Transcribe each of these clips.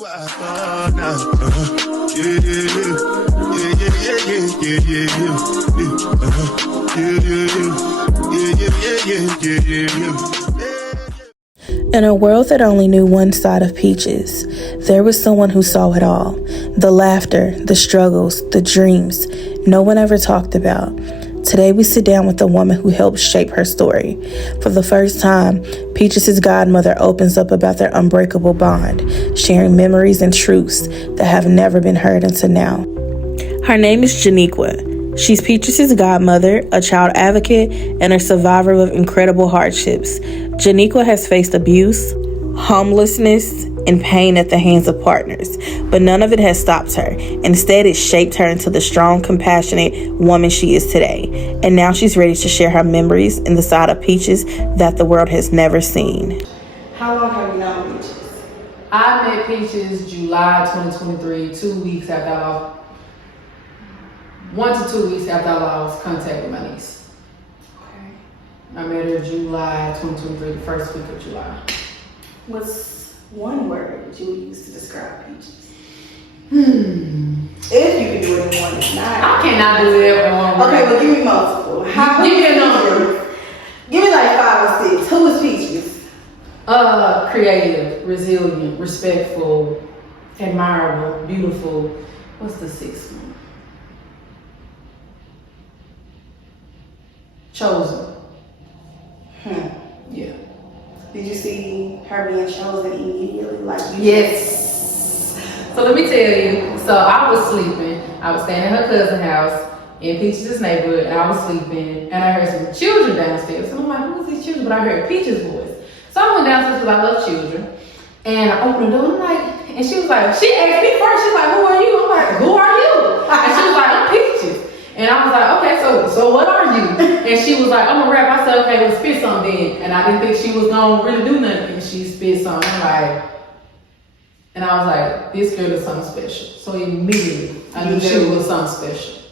In a world that only knew one side of Peaches, there was someone who saw it all. The laughter, the struggles, the dreams no one ever talked about. Today we sit down with the woman who helped shape her story. For the first time, Peaches' godmother opens up about their unbreakable bond, sharing memories and truths that have never been heard until now. Her name is Janiqua. She's Peaches' godmother, a child advocate, and a survivor of incredible hardships. Janiqua has faced abuse, homelessness, and pain at the hands of partners, but none of it has stopped her. Instead, it shaped her into the strong, compassionate woman she is today. And now she's ready to share her memories and the side of Peaches that the world has never seen. How long have you known Peaches? I met Peaches July 2023, 2 weeks after I lost, 1 to 2 weeks after I lost contact with my niece. Okay. I met her July 2023, the first week of July. What's one word that you would use to describe Peaches? If you can do it in one, it's not. I cannot do it in one word. Okay, well give me multiple. Give me a number. Give me like 5 or 6. Who is Peaches? Creative, resilient, respectful, admirable, beautiful. What's the 6th one? Chosen. Yeah. Did you see her being chosen immediately? Yes. So let me tell you. So I was sleeping. I was staying at her cousin's house in Peaches' neighborhood, and I was sleeping, and I heard some children downstairs. So I'm like, who is these children? But I heard Peaches' voice. So I went downstairs because I love children, and I opened the door. And I'm like, and she was like, she asked me first. She's like, who are you? I'm like, who are you? And she was like, I'm Peaches. And I was like, okay, so what are you? And she was like, I'm a rap. I said, okay, well, spit something then. And I didn't think she was gonna really do nothing. And she spit something. And I was like, this girl is something special. So immediately, I knew she was something special.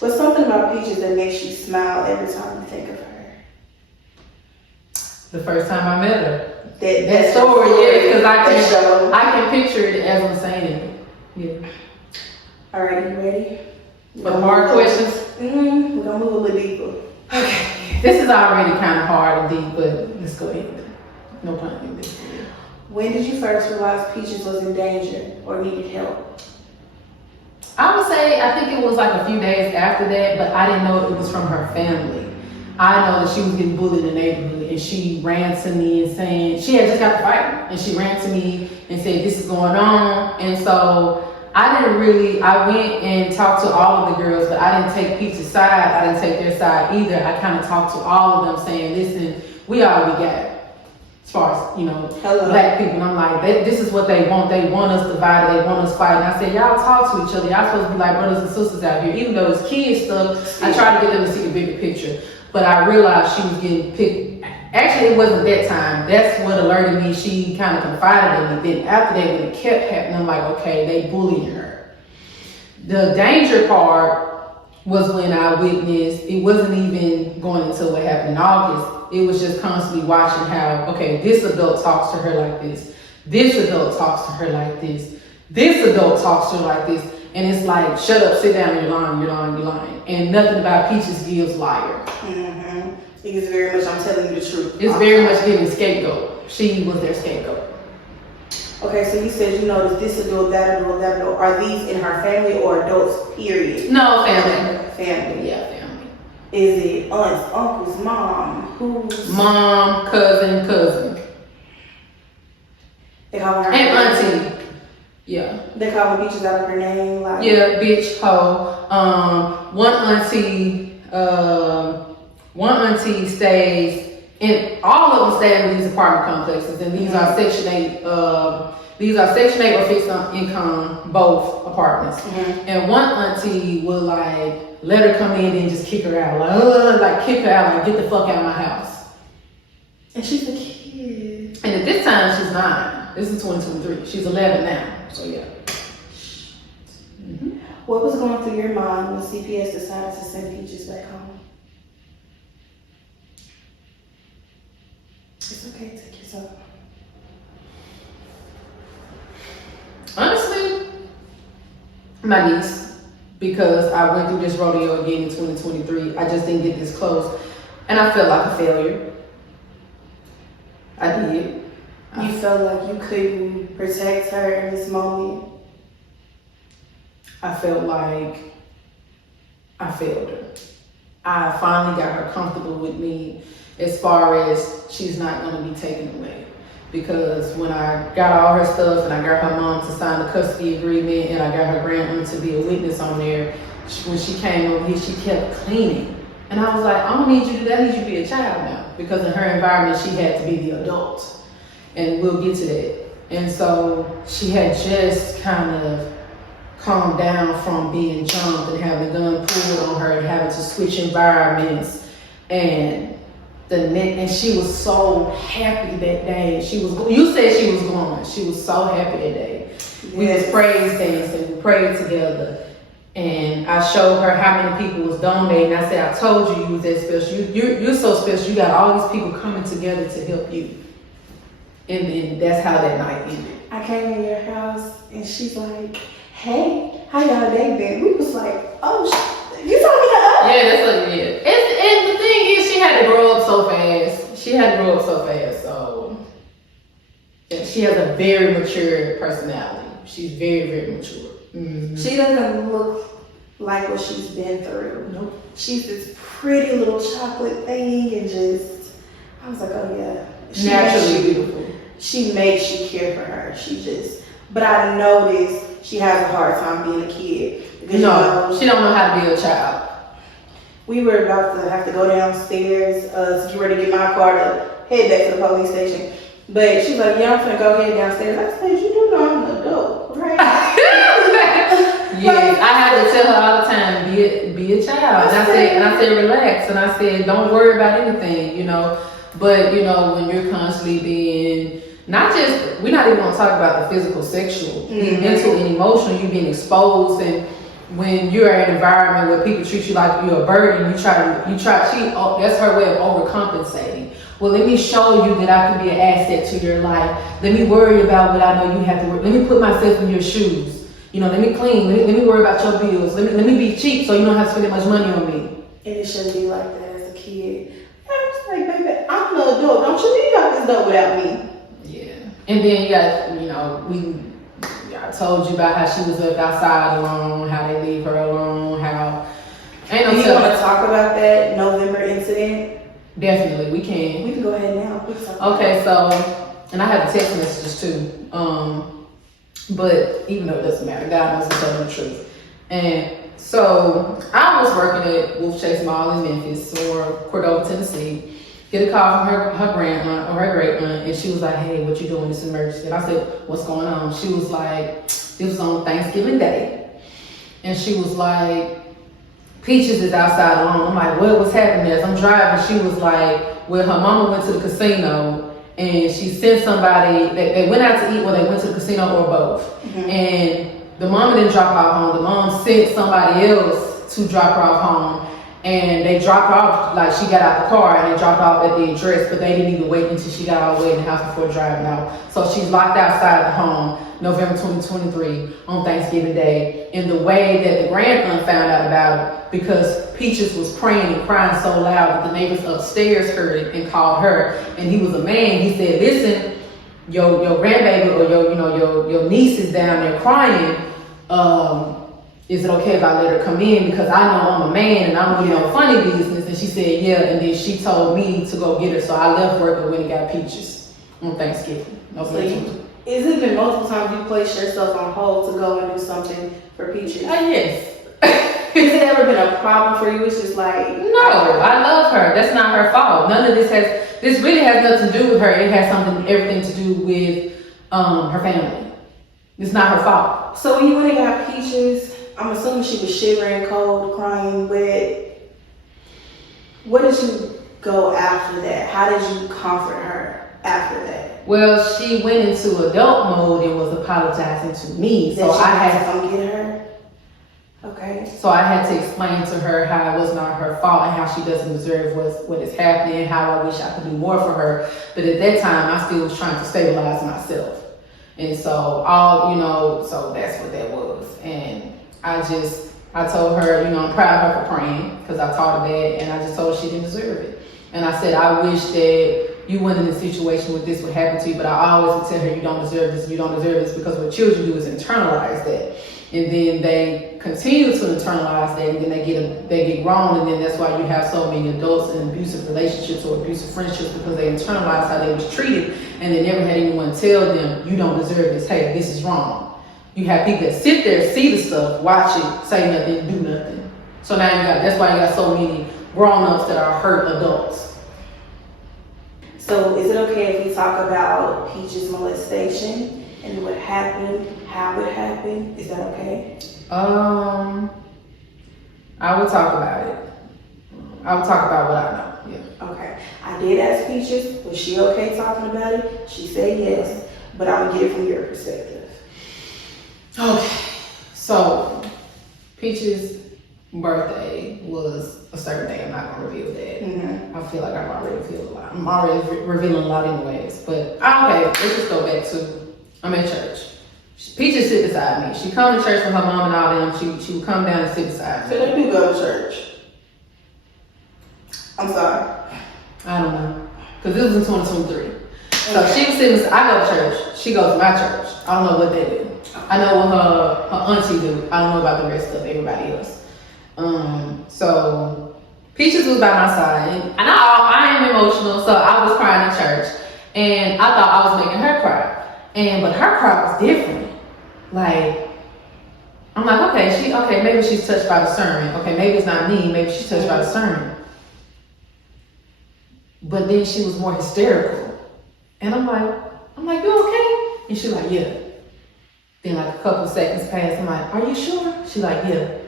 What's something about Peaches that makes you smile every time you think of her? The first time I met her. That story, yeah, because I can picture it as I'm saying it. Yeah. All right, you ready? For the hard questions? We're gonna move a little deeper. Okay. This is already kind of hard and deep, but let's go ahead. No pun intended. When did you first realize Peaches was in danger or needed help? I would say, I think it was like a few days after that, but I didn't know it was from her family. I know that she was getting bullied in the neighborhood, and she ran to me and saying, she had just got to fight, and she ran to me and said, this is going on. And so I went and talked to all of the girls, but I didn't take Peaches' side. I didn't take their side either. I kind of talked to all of them saying, listen, we already got it. As far as, black people. And I'm like, this is what they want. They want us divided. They want us fighting. I said, y'all talk to each other. Y'all supposed to be like brothers and sisters out here. Even though it's kids stuff, I try to get them to see the bigger picture. But I realized she was getting picked. Actually, it wasn't that time. That's what alerted me. She kind of confided in me. Then after that, when it kept happening, I'm like, okay, they bullying her. The danger part was when I witnessed, it wasn't even going into what happened in August. It was just constantly watching how, okay, this adult talks to her like this. This adult talks to her like this. This adult talks to her like this. And it's like, shut up, sit down, you're lying, you're lying, you're lying. And nothing about Peaches gives liar. It is very much, I'm telling you the truth. It's very much giving scapegoat. She was their scapegoat. Okay, so you said you noticed this adult, that adult, that adult. Are these in her family or adults, period? No, family. Family. Yeah, family. Is it aunts, uncles, mom? Who's? Mom, cousin. They call her and auntie. Yeah. They call her Peaches out of her name, like. Yeah, bitch, hoe. One auntie stays in, all of them stay in these apartment complexes, and these are Section 8. These are Section 8 or fixed income, both apartments. And one auntie will like let her come in and just kick her out, like kick her out, like get the fuck out of my house. And she's a kid. And at this time, she's 9. This is 2023. She's 11 now. So yeah. What was going through your mind when CPS decided to send Peaches back home? It's okay, take yourself. Honestly, my niece, because I went through this rodeo again in 2023. I just didn't get this close, and I felt like a failure. I did. You felt like you couldn't protect her in this moment? I felt like I failed her. I finally got her comfortable with me as far as she's not going to be taken away. Because when I got all her stuff and I got her mom to sign the custody agreement and I got her grandmother to be a witness on there, when she came over here, she kept cleaning. And I was like, I don't need you to do that, I need you to be a child now. Because in her environment, she had to be the adult. And we'll get to that. And so she had just kind of calmed down from being jumped and having a gun pulled on her and having to switch environments. And she was so happy that day. You said she was going. She was so happy that day. Yes. We was praise dancing, we prayed together. And I showed her how many people was donating. I said, I told you was that special. You're so special. You got all these people coming together to help you. And then that's how that night ended. I came in your house and she's like, hey, how y'all day been? We was like, oh, you talking to us? Yeah, that's what it is. And the thing is, she had to grow up so fast. So she has a very mature personality. She's very, very mature. Mm-hmm. She doesn't look like what she's been through. Nope. She's this pretty little chocolate thing and just, I was like, oh yeah. Naturally beautiful. She makes you care for her. But I noticed she has a hard time being a kid. Because she don't know how to be a child. We were about to have to go downstairs, get ready to get my car to head back to the police station. But she's like, yeah, I'm gonna go ahead downstairs. I said, you do know I'm an adult, right? Yeah, I had to tell her all the time, be a child. And I said, relax. And I said, don't worry about anything, But, when you're constantly being, we're not even going to talk about the physical, sexual, mental and emotional, you being exposed. And when you're in an environment where people treat you like you're a burden, that's her way of overcompensating. Well, let me show you that I can be an asset to your life. Let me worry about what I know you have to worry. Let me put myself in your shoes. Let me clean. Let me worry about your bills. Let me be cheap so you don't have to spend that much money on me. And it shouldn't be like that as a kid. I was like, baby, I'm an adult. Don't you think about this though without me? Yeah. And then I told you about how she was left outside alone, how they leave her alone, how ain't no. Do you want to talk about that November incident? Definitely, we can. We can go ahead now. Okay, so, and I have the text messages too. But even though it doesn't matter, God knows to tell the truth. And so I was working at Wolf Chase Mall in Memphis or Cordova, Tennessee. Get a call from her grandaunt or her great aunt, and she was like, hey, what you doing? This emergency. And I said, what's going on? She was like, this was on Thanksgiving Day. And she was like, Peaches is outside alone. I'm like, what's happening? As I'm driving, she was like, well, her mama went to the casino and she sent somebody, they went out to eat or they went to the casino or both. Mm-hmm. And the mama didn't drop her off home. The mom sent somebody else to drop her off home. And they dropped off, like she got out the car and they dropped off at the address, but they didn't even wait until she got all the way in the house before driving out. So she's locked outside the home November 2023 on Thanksgiving Day. And the way that the grandson found out about it, because Peaches was praying and crying so loud that the neighbors upstairs heard it and called her. And he was a man. He said, listen, your grandbaby or your niece is down there crying. Is it okay if I let her come in? Because I know I'm a man and I'm funny business. And she said, yeah. And then she told me to go get her. So I left work and went and got Peaches on Thanksgiving. Is it been multiple times you placed yourself on hold to go and do something for Peaches? Yes. Has it ever been a problem for you? It's just like... No, I love her. That's not her fault. None of this really has nothing to do with her. It has everything to do with her family. It's not her fault. So when you went and got Peaches, I'm assuming she was shivering, cold, crying, wet. What did you go after that? How did you comfort her after that? Well, she went into adult mode and was apologizing to me. So I had to come get her? Okay. So I had to explain to her how it was not her fault and how she doesn't deserve what is happening and how I wish I could do more for her. But at that time, I still was trying to stabilize myself. And so so that's what that was. And I told her, I'm proud of her for praying, because I taught her that, and I just told her she didn't deserve it. And I said, I wish that you weren't in a situation where this would happen to you, but I always would tell her, you don't deserve this, you don't deserve this, because what children do is internalize that. And then they continue to internalize that, and then they get grown, and then that's why you have so many adults in abusive relationships or abusive friendships, because they internalize how they was treated, and they never had anyone tell them, you don't deserve this, hey, this is wrong. You have people that sit there, see the stuff, watch it, say nothing, do nothing. So now that's why you got so many grown-ups that are hurt adults. So is it okay if we talk about Peach's molestation and what happened, how it happened? Is that okay? I would talk about it. I would talk about what I know. Yeah. Okay. I did ask Peaches, was she okay talking about it? She said yes, but I'm gonna get it from your perspective. Okay. So Peach's birthday was a certain day. I'm not gonna reveal that. Mm-hmm. I feel like I've already revealed a lot. I'm already revealing a lot anyways. But okay, let's just go back to, I'm at church. Peaches sit beside me. She come to church with her mom and all them. She would come down and sit beside me. So they do go to church. I'm sorry. I don't know. Because this was in 2023. So she was sitting beside, I go to church. She goes to my church. I don't know what they do. I know what her auntie do. I don't know about the rest of everybody else. So Peaches was by my side, and I am emotional, so I was crying in church, and I thought I was making her cry, but her cry was different. Like, I'm like, okay, maybe she's touched by the sermon. Okay, maybe it's not me, maybe she's touched by the sermon. But then she was more hysterical, and I'm like, you okay? And she's like, yeah. Then like a couple of seconds passed. I'm like, are you sure? She's like, yeah.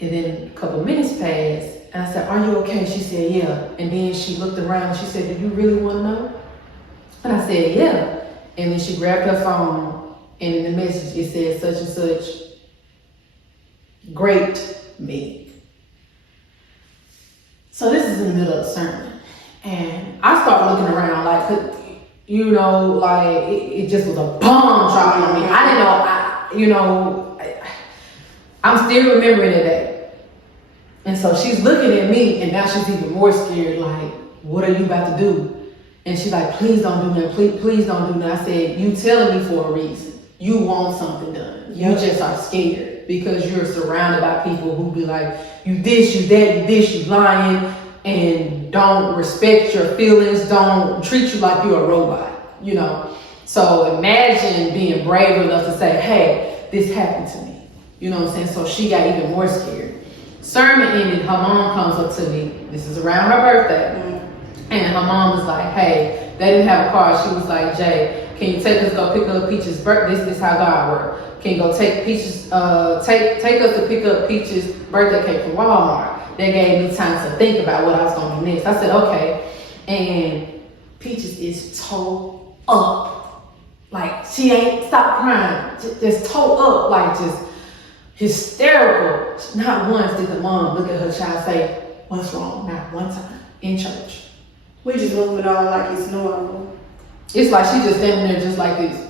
And then a couple of minutes passed, and I said, are you okay? She said, yeah. And then she looked around and she said, do you really want to know? And I said, yeah. And then she grabbed her phone, and in the message it said such and such, great me. So this is in the middle of the sermon. And I started looking around like, it just was a bomb dropping on me. I didn't know, I'm still remembering the day. And so she's looking at me, and now she's even more scared, like, what are you about to do? And she's like, please don't do nothing, please don't do nothing. I said, you telling me for a reason. You want something done. You just are scared because you're surrounded by people who be like, you this, you that, you this, you lying, and don't respect your feelings, don't treat you like you're a robot, So imagine being brave enough to say, hey, this happened to me. You know what I'm saying? So she got even more scared. Sermon ended, her mom comes up to me. This is around her birthday. Mm-hmm. And her mom was like, hey, they didn't have a car. She was like, Jay, can you take us to go pick up Peach's birthday? This is how God works. Can you go take Peach's, take us to pick up Peach's birthday cake from Walmart? They gave me time to think about what I was going to do next. I said, okay. And Peaches is toe up. Like, she ain't stopped crying. Just toe up, like just hysterical. Not once did the mom look at her child and say, what's wrong? Not one time in church. We just moving on like it's normal. It's like she just standing there just like this.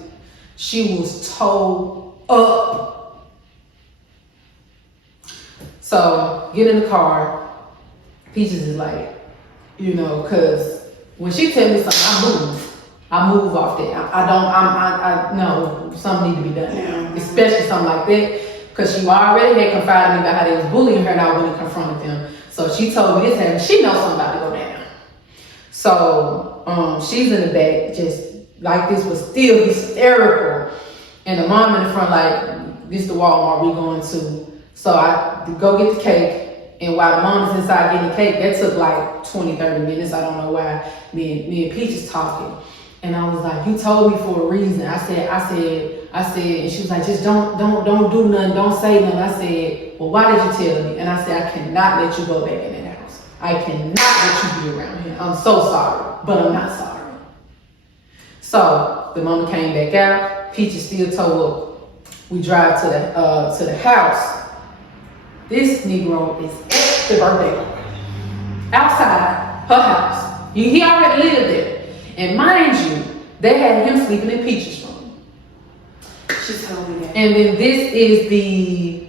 She was toe up. So get in the car. Peaches is like, cause when she tell me something, I move off that. I know something need to be done. Yeah. Especially something like that. Cause she already had confided in me about how they was bullying her and I wouldn't confront them. So she told me this happened. She knows something about to go down. So she's in the back, just like this, was still hysterical. And the mom in the front, like, this the Walmart we going to. So I go get the cake. And while the mom is inside getting the cake, that took like 20, 30 minutes. I don't know why. Me and Peach is talking. And I was like, you told me for a reason. I said, and she was like, just don't do nothing, don't say nothing. I said, well, why did you tell me? And I said, I cannot let you go back in that house. I cannot let you be around here. I'm so sorry, but I'm not sorry. So the mama came back out. Peach is still toe up. We drive to the house. This Negro is at the birthday party. Outside her house. He already lived there. And mind you, they had him sleeping in Peach's room. She told me that. And then this is the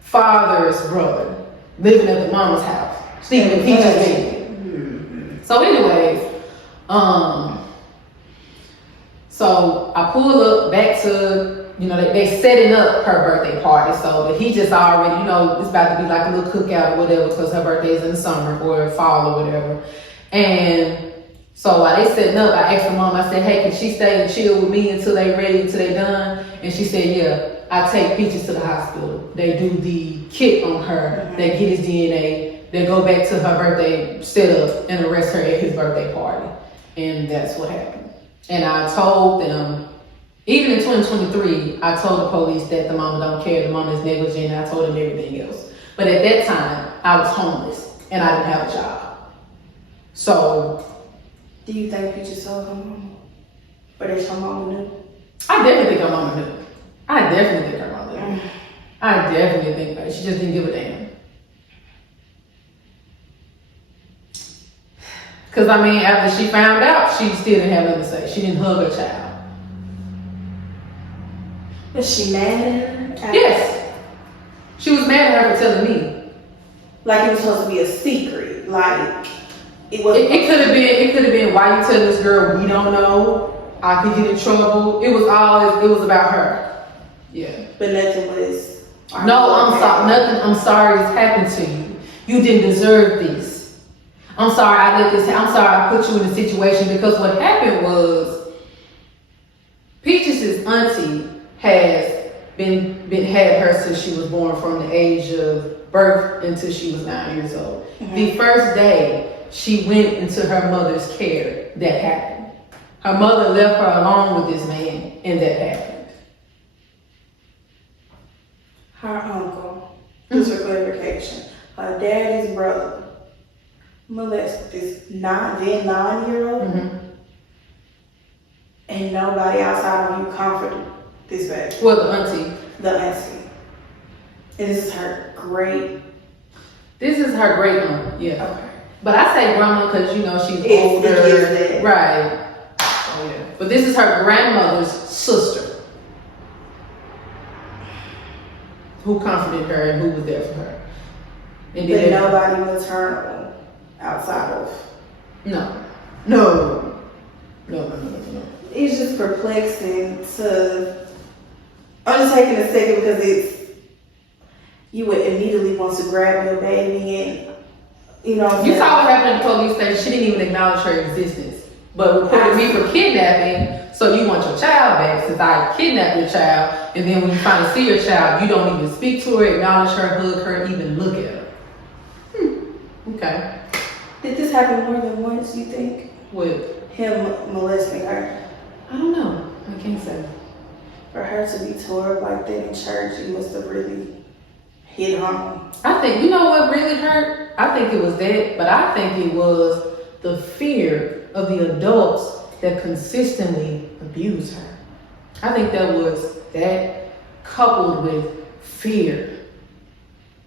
father's brother living at the mama's house, sleeping in Peach's bed. Mm-hmm. So anyways, so I pull up back to, they setting up her birthday party. So that he just already, it's about to be like a little cookout or whatever because her birthday's in the summer or fall or whatever. And so while they setting up, I asked her mom, I said, hey, can she stay and chill with me until they ready, until they done? And she said, yeah. I take Peaches to the hospital. They do the kit on her. Mm-hmm. They get his DNA. They go back to her birthday setup and arrest her at his birthday party. And that's what happened. And I told them, even in 2023, I told the police that the mama don't care, the mama is negligent, and I told them everything else. But at that time, I was homeless and I didn't have a job. So, do you think Peaches told her mama? Or that her mama knew? I definitely think her mama knew. I definitely think her mama knew. I definitely think that. She just didn't give a damn. Because, after she found out, she still didn't have nothing to say. She didn't hug her child. Was she mad at her? Yes. She was mad at her for telling me. Like it was supposed to be a secret. Like it was. It could have been why you telling this girl we don't know. I could get in trouble. It was about her. Yeah. But nothing was. No, I'm sorry. Nothing. I'm sorry this happened to you. You didn't deserve this. I'm sorry I let this. I'm sorry I put you in a situation because what happened was Peaches' auntie has had her since she was born, from the age of birth until she was 9 years old. Mm-hmm. The first day she went into her mother's care, that happened. Her mother left her alone with this man, and that happened. Her uncle, just for clarification, her daddy's brother molested this 9-year-old, mm-hmm. and nobody outside of you comforted this baby. Well, the auntie. The auntie. And this is her great. This is her great aunt, yeah. Okay. But I say grandma because she's It's older, right? Oh yeah. But this is her grandmother's sister, who comforted her and who was there for her. And but nobody maternal outside of. No. It's just perplexing to. I'm just taking a second because you would immediately want to grab your baby and, You saw what happened at the police station. She didn't even acknowledge her existence, but reported me for kidnapping. So you want your child back since I kidnapped your child, and then when you finally see your child, you don't even speak to her, acknowledge her, hug her, even look at her. Okay. Did this happen more than once, you think? With him molesting her? I don't know. I can't say. For her to be tore up like that in church, it must have really hit home. I think, what really hurt? I think it was that, but I think it was the fear of the adults that consistently abused her. I think that was that, coupled with fear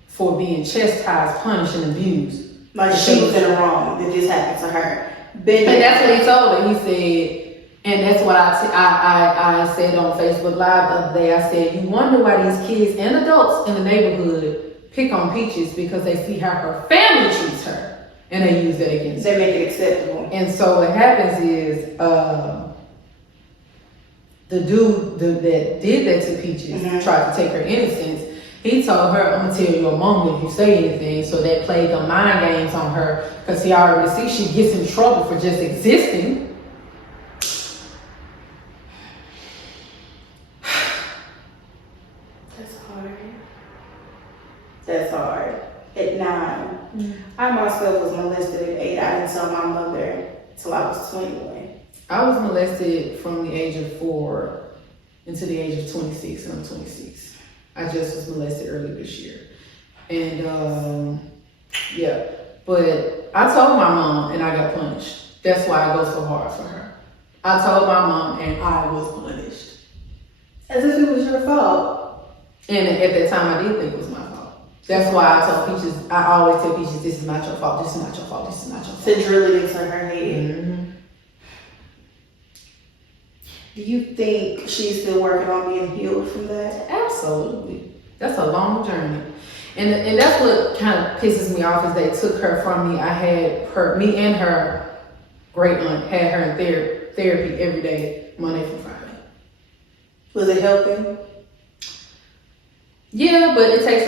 for being chastised, punished, and abused. Like she was in the wrong that this happened to her. And that's what he told her. He said, and that's what I said on Facebook Live the other day. I said, you wonder why these kids and adults in the neighborhood pick on Peaches because they see how her family treats her, and they use that against her. They make it acceptable. And so what happens is, the dude that did that to Peaches tried to take her innocence. He told her, I'm gonna tell your mom if you say anything. So that played the mind games on her because he already sees she gets in trouble for just existing. That's hard. At 9. I myself was molested at 8. I didn't tell my mother till I was 21. I was molested from the age of 4 until the age of 26, and I'm 26. I just was molested early this year. And yeah, but I told my mom and I got punished. That's why I go so hard for her. I told my mom and I was punished. As if it was your fault. And at that time I did think it was my fault. That's why I told Peaches, I always tell Peaches, this is not your fault, this is not your fault, this is not your fault. To drill it into her head. Mm-hmm. Do you think she's still working on being healed from that? Absolutely. That's a long journey. And that's what kind of pisses me off is they took her from me. I had me and her great aunt had her in therapy every day, Monday through Friday. Was it helping? Yeah, but it takes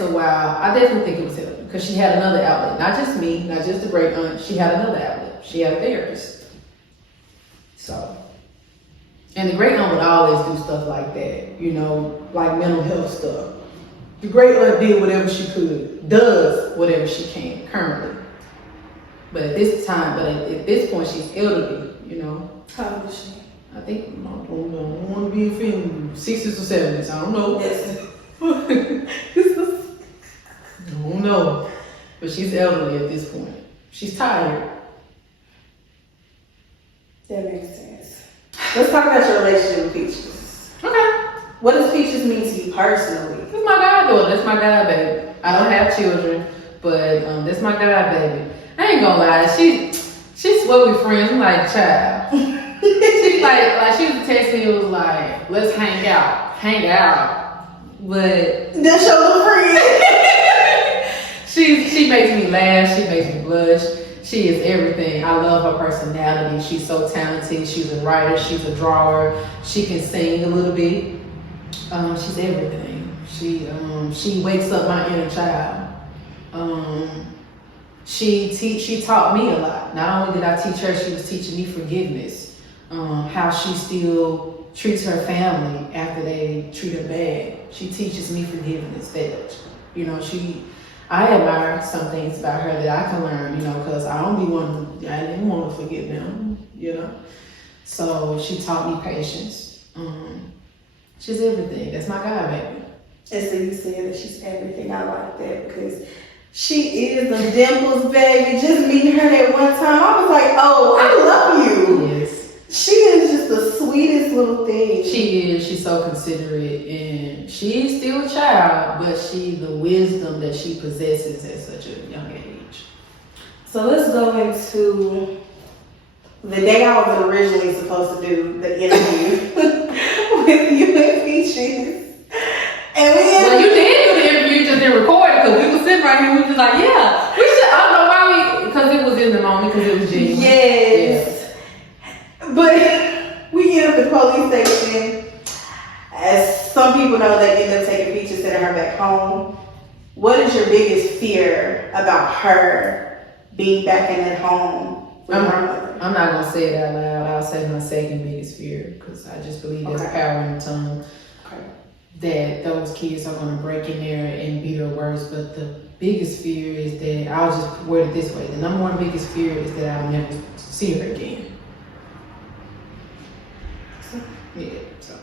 a while. I definitely think it was helping because she had another outlet. Not just me, not just the great aunt. She had another outlet. She had a therapist. So, and the great aunt would always do stuff like that, you know, like mental health stuff. The great aunt did whatever she could, does whatever she can currently. But at this point, she's elderly, you know. How old is she? I think, I don't want to be offending, 60s or 70s, I don't know. Yes. I don't know. But she's elderly at this point. She's tired. That makes sense. Let's talk about your relationship with Peaches. Okay. What does Peaches mean to you personally? That's my goddaughter. That's my god baby. I don't have children, but that's my god baby. I ain't gonna lie. She's what we friends. I'm like, child. She's like she was texting me. It was like, let's hang out. But That's your little friend. she makes me laugh. She makes me blush. She is everything. I love her personality. She's so talented. She's a writer. She's a drawer. She can sing a little bit. She's everything. She wakes up my inner child. She taught me a lot. Not only did I teach her, she was teaching me forgiveness. How she still treats her family after they treat her bad. She teaches me forgiveness. That, you know, I admire some things about her that I can learn, you know, because I didn't want to forgive them, you know. So she taught me patience. She's everything. That's my god baby. And so you said that she's everything. I like that because she is the dimples, baby. Just meeting her that one time, I was like, oh, I love you. Yes. She is just the sweetest little thing. She is. She's so considerate, and she's still a child, but the wisdom that she possesses at such a young age. So let's go into the day I was originally supposed to do the interview with you and Peaches. And Well, you did do the interview, you just didn't record it because we were sitting right here. We were just like, yeah, we should. I don't know why because it was in the moment, because it was genuine. Yes. Yeah. But we get up at the police station. As some people know, they end up taking Peaches, sending her back home. What is your biggest fear about her being back in that home with her mother? I'm not going to say it out loud. I'll say my second biggest fear because I just believe there's power in the tongue. Okay. That those kids are going to break in there and be their worst. But the biggest fear is that, I'll just word it this way, the number one biggest fear is that I'll never see her again. Yeah, so.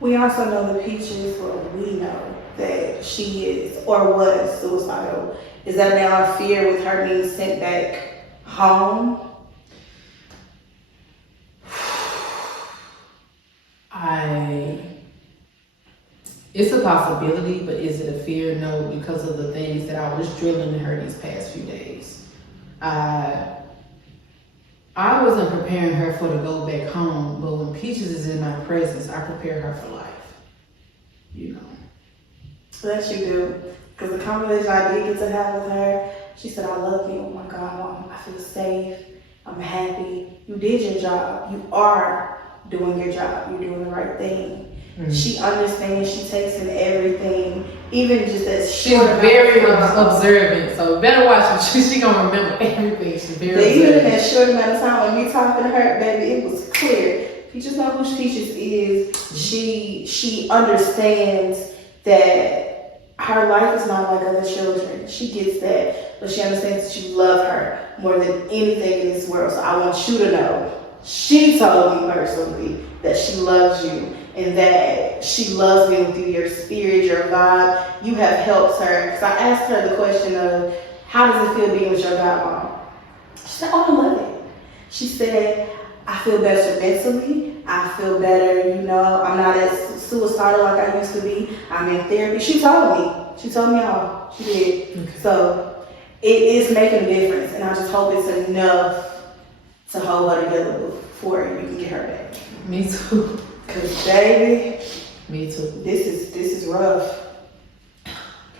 We also know that Peaches, we know that she is or was suicidal. Is that now a fear with her being sent back home? It's a possibility, but is it a fear? No, because of the things that I was drilling in her these past few days. I wasn't preparing her for to go back home, but when Peaches is in my presence, I prepare her for life. You know. That you do. Because the conversation I did get to have with her, she said, I love you. Oh my God, Mom, I feel safe. I'm happy. You did your job. You are doing your job. You're doing the right thing. Mm-hmm. She understands. She takes in everything, even just as she's very observant. So better watch her. She gonna remember everything. She's very observant. Even in that short amount of time when we talking to her, baby, it was clear. Peaches know who Peaches is. She understands that her life is not like other children. She gets that, but she understands that you love her more than anything in this world. So I want you to know, she told me personally that she loves you and that she loves me through your spirit, your vibe. You have helped her. Because I asked her the question of, how does it feel being with your godmom? She said, oh, I love it. She said, I feel better mentally. I feel better, you know, I'm not as suicidal like I used to be. I'm in therapy. She told me all. She did. Okay. So it is making a difference. And I just hope it's enough to hold her together before you can get her back. Me too. Cause baby, Me too. this is rough.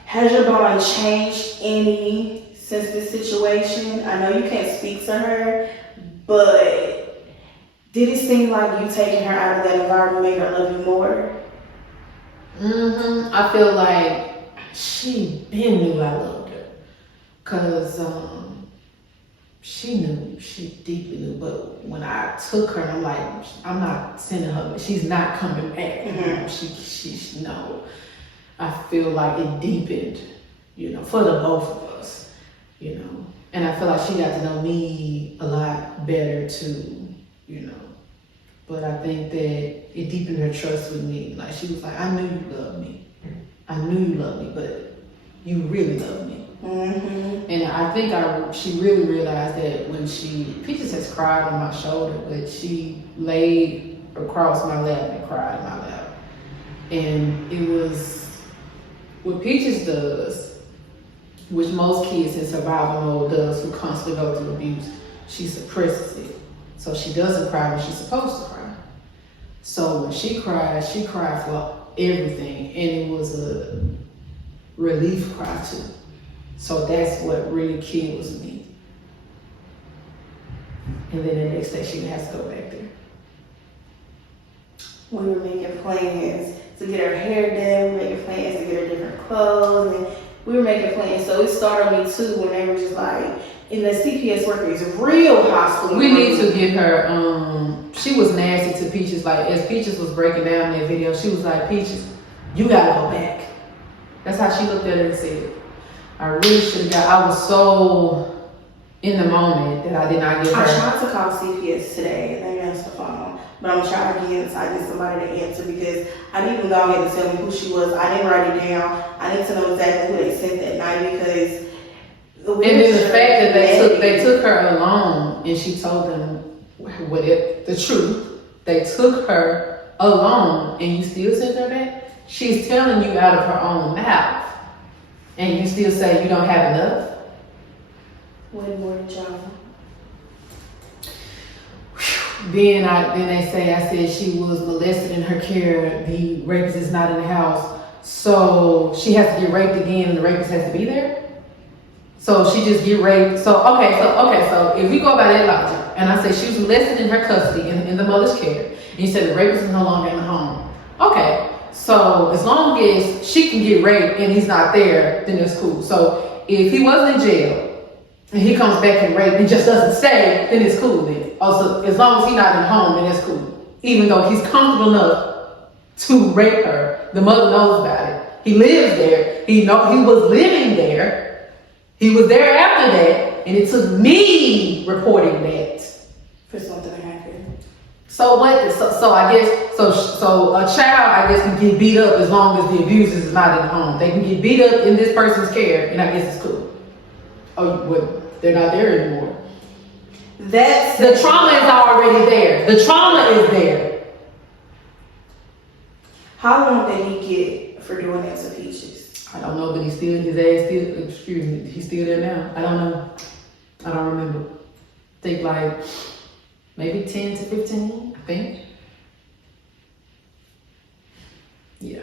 Has your bond changed any since this situation? I know you can't speak to her, but did it seem like you taking her out of that environment made her love you more? I feel like she been knew I loved her. Cause she deeply knew, but when I took her, I'm like, I'm not sending her, she's not coming back. Mm-hmm. She no. I feel like it deepened, for the both of us, And I feel like she got to know me a lot better too, But I think that it deepened her trust with me. Like she was like, I knew you loved me. I knew you loved me, but you really love me. Mm-hmm. And I think she really realized that when Peaches has cried on my shoulder, but she laid across my lap and cried in my lap. And it was what Peaches does, which most kids in survival mode does who constantly go through abuse, she suppresses it. So she doesn't cry when she's supposed to cry. So when she cried for everything. And it was a relief cry too. So that's what really kills me. And then the next day she has to go back there. We were making plans to get her hair done, we were making plans to get her different clothes, and we were making plans. So it started me too when they were just like, in the CPS worker is real hostile. We need to get her, she was nasty to Peaches. Like as Peaches was breaking down that video, she was like, Peaches, you gotta go back. That's how she looked at her and said, I really should have I was so in the moment that I did not get her. I tried to call CPS today and they answered the phone. But I'm trying again so I get somebody to answer because I need them to go ahead and tell me who she was. I didn't write it down. I need to know exactly who they sent that night because and then the fact that they took her alone and she told them the truth. They took her alone and you still sent her back? She's telling you out of her own mouth. And you still say you don't have enough? What more did y'all? Then they say I said she was molested in her care. The rapist is not in the house. So she has to get raped again and the rapist has to be there? So she just get raped. So if we go by that logic, and I say she was molested in her custody in the mother's care, and you said the rapist is no longer in the home. Okay, so as long as she can get raped and he's not there, then it's cool. So if he wasn't in jail and he comes back and raped and just doesn't stay, then it's cool then. Also, as long as he's not in the home, then it's cool. Even though he's comfortable enough to rape her, the mother knows about it. He lives there. He was living there. He was there after that, and it took me reporting that For something to happen. So what? So I guess so a child I guess can get beat up as long as the abuser is not in the home. They can get beat up in this person's care, and I guess it's cool. Oh, well, they're not there anymore. The trauma is already there. The trauma is there. How long did he get for doing that to Peaches? I don't know, but he's still he's still there now. I don't know. I don't remember. I think like maybe 10 to 15, I think. Yeah.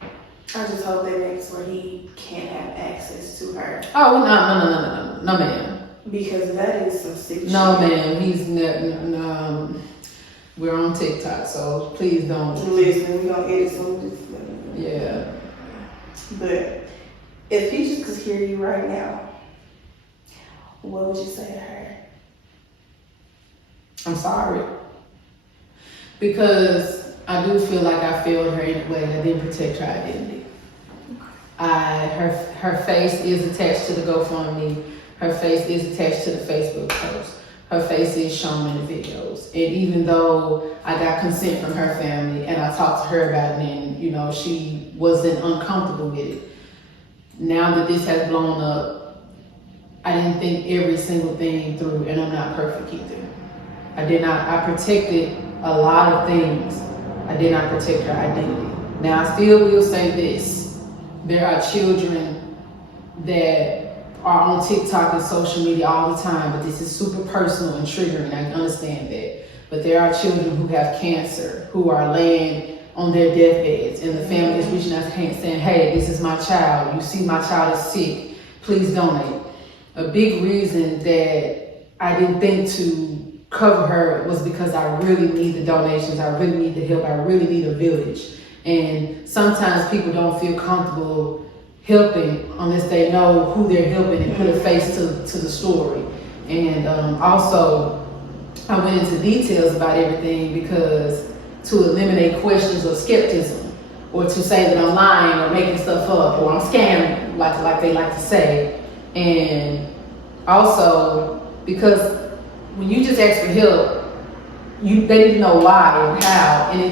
I just hope that makes where he can't have access to her. Oh, no, ma'am. Because that is some sick shit. No, ma'am. He's not. We're on TikTok, so please don't. Listen, we're gonna edit some of this. Yeah. But if Peaches could hear you right now, what would you say to her? I'm sorry. Because I do feel like I failed her in a way that didn't protect her identity. Her face is attached to the GoFundMe. Her face is attached to the Facebook post. Her face is shown in the videos. And even though I got consent from her family and I talked to her about it and, she wasn't uncomfortable with it. Now that this has blown up, I didn't think every single thing through, and I'm not perfect either. I protected a lot of things. I did not protect her identity. Now I still will say this. There are children that are on TikTok and social media all the time, but this is super personal and triggering. I understand that. But there are children who have cancer, who are laying on their deathbeds, and the family is reaching out saying, hey, this is my child. You see my child is sick. Please donate. A big reason that I didn't think to cover her was because I really need the donations. I really need the help. I really need a village. And sometimes people don't feel comfortable helping unless they know who they're helping and put a face to the story. And also, I went into details about everything because to eliminate questions of skepticism, or to say that I'm lying or making stuff up or I'm scamming, like they like to say. And also because when you just ask for help, they didn't know why and how, and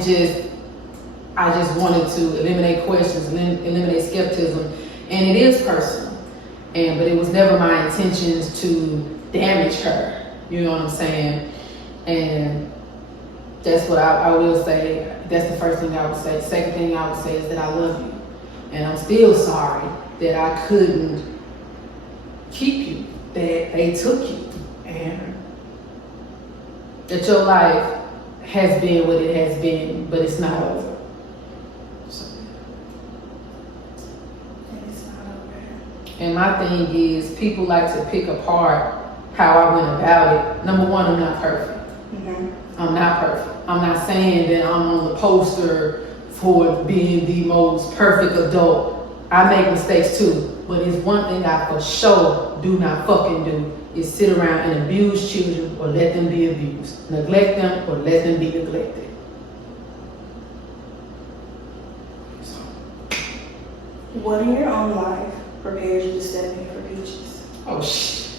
I just wanted to eliminate questions, eliminate skepticism, and it is personal. But it was never my intentions to damage her. You know what I'm saying? And that's what I will say. That's the first thing I would say. The second thing I would say is that I love you. And I'm still sorry that I couldn't keep you, that they took you, and that your life has been what it has been, but it's not over. So. It's not over. And my thing is, people like to pick apart how I went about it. Number one, I'm not perfect. I'm not perfect. I'm not saying that I'm on the poster for being the most perfect adult. I make mistakes too, but it's one thing I for sure do not fucking do is sit around and abuse children or let them be abused, neglect them or let them be neglected. What in your own life prepared you to step in for Peaches? Oh shit.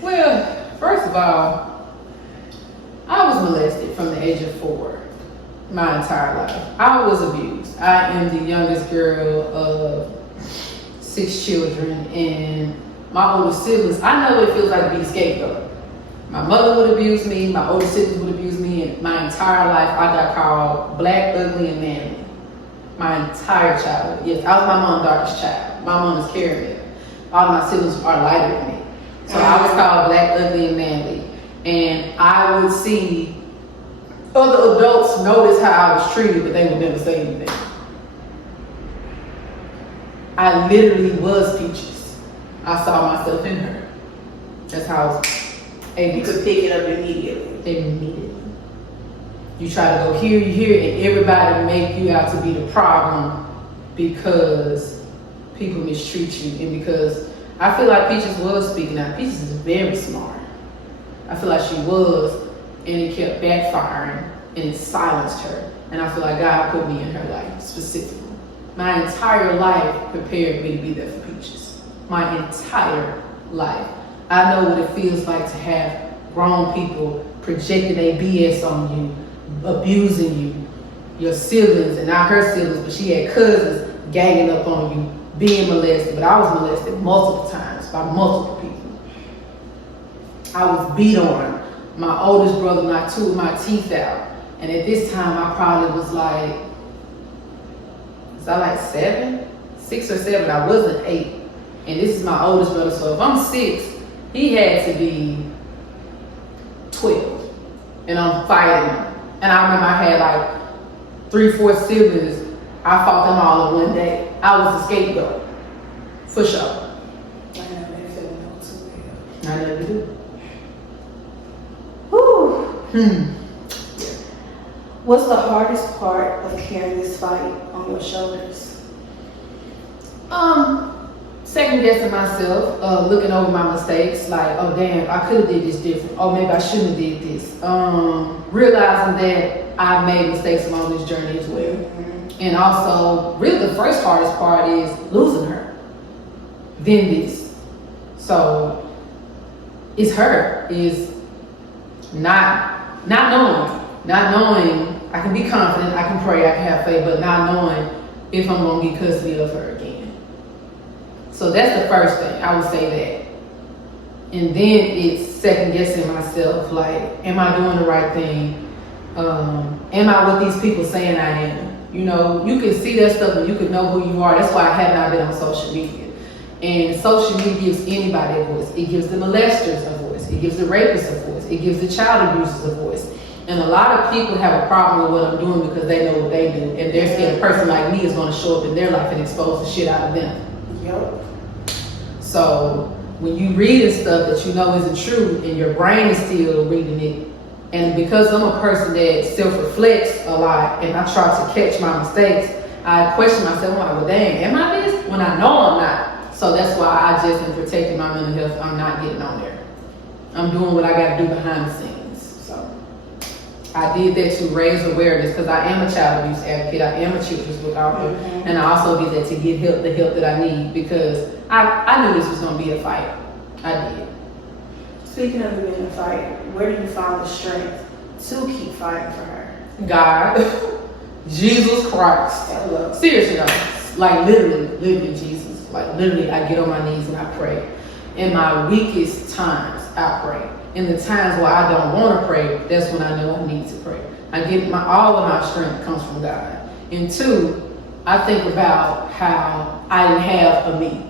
Well, first of all, I was molested from the age of 4, my entire life. I was abused. I am the youngest girl of 6 children, and my older siblings, I know what it feels like to be a scapegoat. My mother would abuse me, my older siblings would abuse me, and my entire life I got called black, ugly, and manly. My entire childhood. Yes, I was my mom's darkest child. My mom is carrying. All of my siblings are lighter than me. So I was called black, ugly, and manly. And I would see other adults notice how I was treated, but they would never say anything. I literally was Peaches. I saw myself in her. That's how I was able You could pick it up immediately. Immediately. You try to go here, you hear it, and everybody make you out to be the problem because people mistreat you, and because I feel like Peaches was speaking out. Peaches is very smart. I feel like she was, and it kept backfiring, and it silenced her. And I feel like God put me in her life specifically. My entire life prepared me to be there for Peaches. My entire life. I know what it feels like to have grown people projecting their BS on you, abusing you, your siblings, and not her siblings, but she had cousins ganging up on you, being molested. But I was molested multiple times by multiple people. I was beat on. My oldest brother knocked 2 of my teeth out. And at this time, I probably was like, was I like 7? 6 or 7. I wasn't 8. And this is my oldest brother. So if I'm 6, he had to be 12. And I'm fighting him. And I remember I had like 3, 4 siblings. I fought them all in one day. I was a scapegoat. For sure. I know that feeling too well. I never do. What's the hardest part of carrying this fight on your shoulders? Second guessing myself, looking over my mistakes, like, oh damn, I could have did this different. Oh, maybe I shouldn't have did this. Realizing that I've made mistakes along this journey as well. Mm-hmm. And also, really the first hardest part is losing her. Then this. So, it's her, is not knowing, I can be confident, I can pray, I can have faith, but not knowing if I'm gonna get custody of her again. So that's the first thing, I would say that. And then it's second guessing myself, like, am I doing the right thing? Am I what these people saying I am? You know, you can see that stuff and you can know who you are. That's why I have not been on social media. And social media gives anybody a voice. It gives the molesters a voice. It gives the rapists a voice. It gives the child abusers a voice. And a lot of people have a problem with what I'm doing because they know what they do. And they're scared a person like me is going to show up in their life and expose the shit out of them. Yep. So when you reading stuff that you know isn't true and your brain is still reading it, and because I'm a person that self-reflects a lot and I try to catch my mistakes, I question myself, I'm like, well dang, am I this? When I know I'm not. So that's why I just am protecting my mental health. I'm not getting on there. I'm doing what I got to do behind the scenes. So I did that to raise awareness because I am a child abuse advocate. I am a children's book author. And I also did that to get help, the help that I need, because I knew this was going to be a fight. I did. Speaking of being in a fight, where do you find the strength to keep fighting for her? God, Jesus Christ. Hello. Seriously though, like literally Jesus. Like literally I get on my knees and I pray. In my weakest times, I pray. In the times where I don't want to pray, that's when I know I need to pray. I get all of my strength comes from God. And two, I think about how I didn't have a me.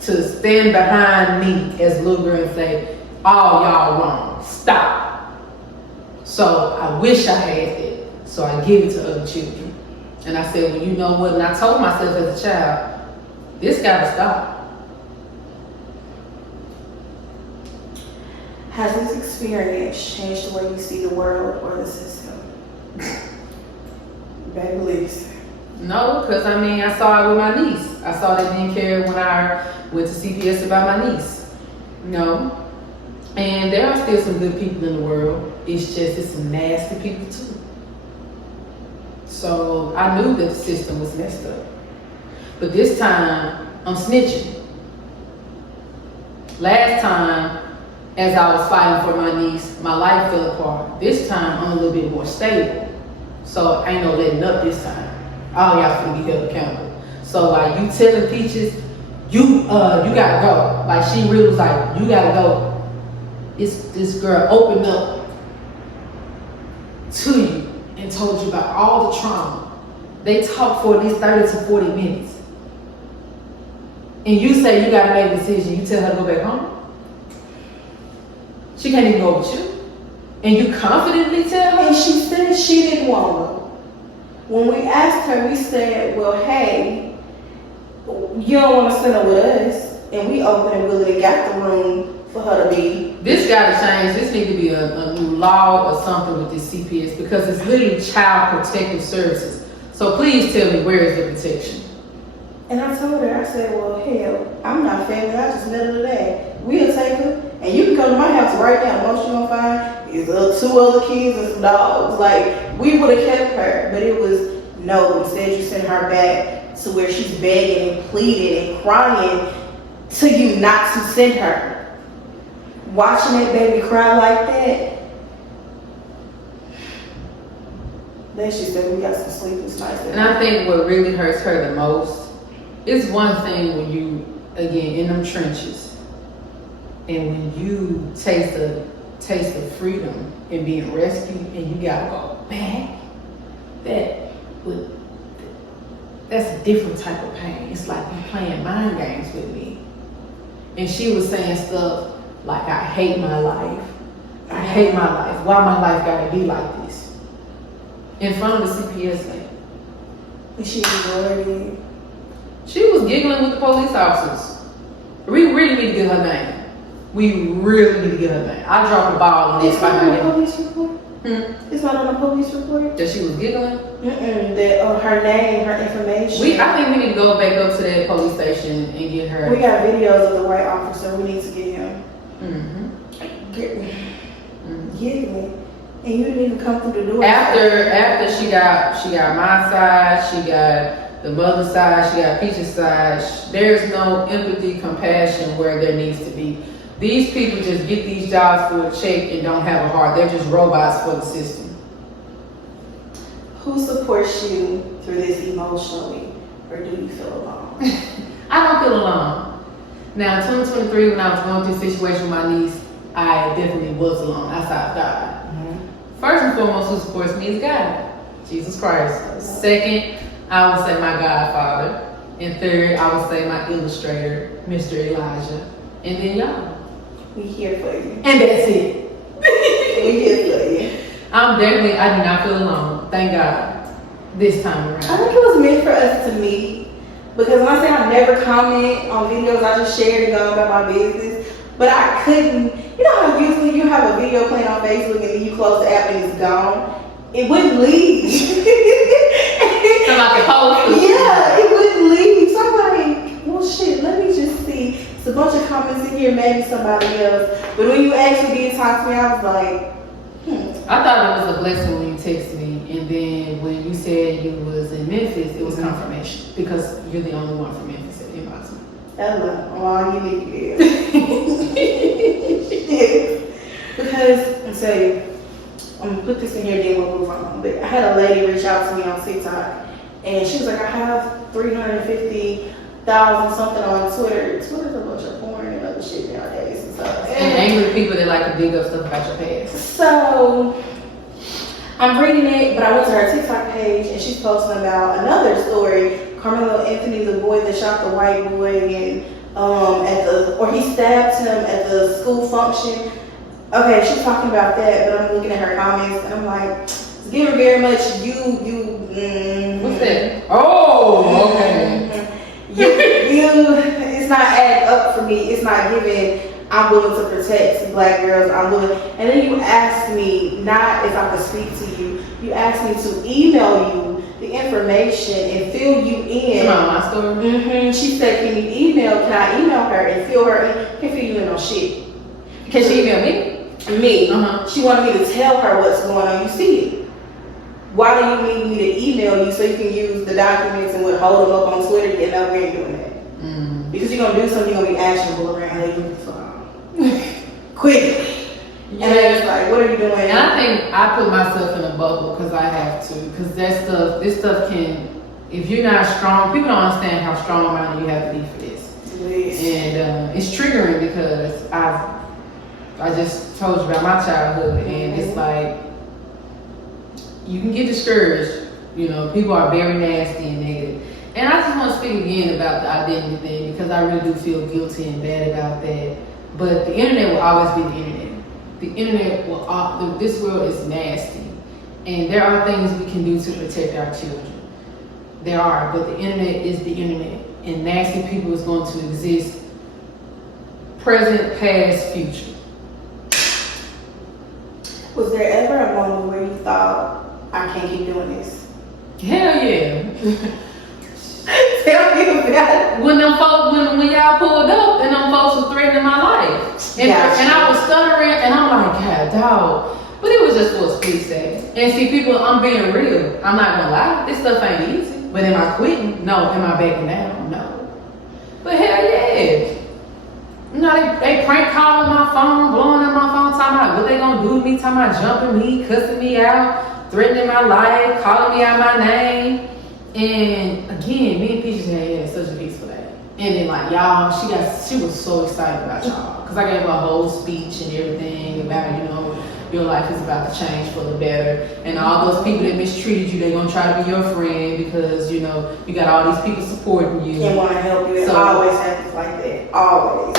To stand behind me as a little girl and say, all y'all wrong, stop. So I wish I had it, so I give it to other children. And I said, well, you know what? And I told myself as a child, this gotta stop. Has this experience changed the way you see the world or the system? Baby, listen. No, because I mean, I saw it with my niece. I saw they didn't care when I went to CPS about my niece. No. And there are still some good people in the world. It's some nasty people too. So I knew that the system was messed up. But this time, I'm snitching. Last time, as I was fighting for my niece, my life fell apart. This time, I'm a little bit more stable. So ain't no letting up this time. All y'all finna be held accountable. So like you telling Peaches, you gotta go. Like she really was like, you gotta go. This girl opened up to you and told you about all the trauma. They talk for at least 30 to 40 minutes. And you say you gotta make a decision. You tell her to go back home. She can't even go with you. And you confidently tell her? And she said she didn't want to. When we asked her, we said, well, hey, you don't want to send her with us. And we opened and really got the room for her to be. This gotta change. This need to be a new law or something with this CPS because it's literally child protective services. So please tell me, where is the protection? And I told her, I said, well, hell, I'm not family. I just met her today. We'll take her. And you can come to my house right now. Most you're going to find is 2 other kids and some dogs. Like, we would have kept her. But it was, no, instead you sent her back to where she's begging and pleading and crying to you not to send her. Watching that baby cry like that. Then she said, we got some sleepless nights. And I think what really hurts her the most is one thing when you, again, in them trenches, and when you taste of freedom and being rescued, and you gotta go back, that's a different type of pain. It's like you playing mind games with me. And she was saying stuff like, I hate my life. I hate my life. Why my life gotta be like this? In front of the CPS lady. And she was worried. She was giggling with the police officers. We really need to get her name. We really need to get her name. I dropped the ball on this. It's not on the police report? It's not on the police report? That she was giggling? That her name, her information. I think we need to go back up to that police station and get her. We got videos of the white officer. We need to get him. Get me. And you didn't even come through the door. After she got my side, she got the mother's side, she got Peach's side. There's no empathy, compassion where there needs to be. These people just get these jobs for a check and don't have a heart. They're just robots for the system. Who supports you through this emotionally, or do you feel alone? I don't feel alone. Now, in 2023, when I was going through a situation with my niece, I definitely was alone outside of God. First and foremost, who supports me is God, Jesus Christ. Second, I would say my Godfather. And third, I would say my illustrator, Mr. Elijah. And then y'all. We here for you. And that's it. We here for you. I do not feel alone. Thank God. This time around. I think it was meant for us to meet. Because when I say I never comment on videos, I just shared and go about my business. But I couldn't, you know how usually you have a video playing on Facebook and then you close the app and it's gone? It wouldn't leave. So like a post. Yeah, it wouldn't leave. So I'm like, well shit, let me just see. It's a bunch of comments in here, maybe somebody else. But when you actually did talk to me, I was like, I thought it was a blessing when you texted me, and then when you said you was in Memphis, it was confirmation because you're the only one from Memphis that inboxed me. hello, all you need is. Because, I'm saying, I'm gonna put this in here, then we'll move on. But I had a lady reach out to me on TikTok, and she was like, I have 350,000 something on Twitter. Twitter's a bunch of porn and other shit nowadays and stuff. And angry people that like to dig up stuff about your past. So I'm reading it, but I went to her TikTok page and she's posting about another story. Carmelo Anthony, the boy that shot the white boy, and he stabbed him at the school function. Okay, she's talking about that, but I'm looking at her comments and I'm like, it's giving very much What's that? Oh, okay. It's not adding up for me. It's not giving. I'm willing to protect black girls. I'm willing. And then you asked me not if I could speak to you. You asked me to email you the information and fill you in. Come on, my story. She said, can I email her and fill her in? Can't fill you in on shit. Can she email me? Me. Uh-huh. She wanted me to tell her what's going on. You see it. Why do you need me to email you so you can use the documents and hold them up on Twitter? Yeah, no, we ain't doing that. Because you're going to do something, you're going to be actionable around here. Quick. And it's like, what are you doing? And I think I put myself in a bubble because I have to. Because this stuff can, if you're not strong, people don't understand how strong-minded you have to be for this. Yes. And it's triggering because I just told you about my childhood, and it's like, you can get discouraged. You know, people are very nasty and negative. And I just want to speak again about the identity thing because I really do feel guilty and bad about that. But the internet will always be the internet. The internet this world is nasty. And there are things we can do to protect our children. There are, but the internet is the internet. And nasty people is going to exist present, past, future. Was there ever a moment where you thought, I can't keep doing this? Hell yeah. Tell me about it. When y'all pulled up and them folks were threatening my life. And I was stuttering and I'm like, God, dog. But it was just for a split second. And see, people, I'm being real. I'm not gonna lie, this stuff ain't easy. But am I quitting? No. Am I backing down? No. But hell yeah. You know, they prank calling my phone, blowing up my phone, talking about what they gonna do to me, talking about jumping me, cussing me out, threatening my life, calling me out my name. And again, me and Peaches had such a peaceful day. And then like y'all, she was so excited about y'all. Cause I gave her a whole speech and everything about, you know, your life is about to change for the better. And all those people that mistreated you, they're gonna try to be your friend because, you know, you got all these people supporting you. And want to help you. It always happens like that. Always.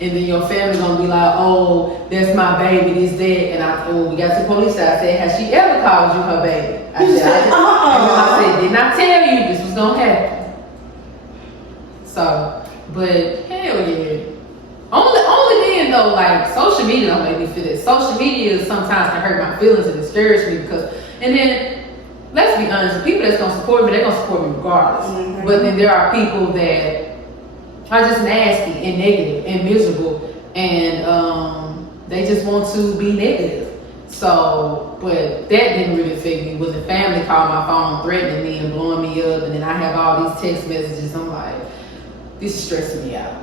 And then your family gonna be like, oh, that's my baby, this, that. And when we got to the police, I said, has she ever called you her baby? I said, didn't I tell you this was gonna happen? So, but hell yeah. Only then though, like social media don't make me feel it. Social media sometimes can hurt my feelings and discourage me because, and then let's be honest, the people that's gonna support me, they're gonna support me regardless. Mm-hmm. But then there are people that are just nasty and negative and miserable and they just want to be negative. So, but that didn't really affect me. When the family called my phone threatening me and blowing me up, and then I have all these text messages, I'm like, this is stressing me out.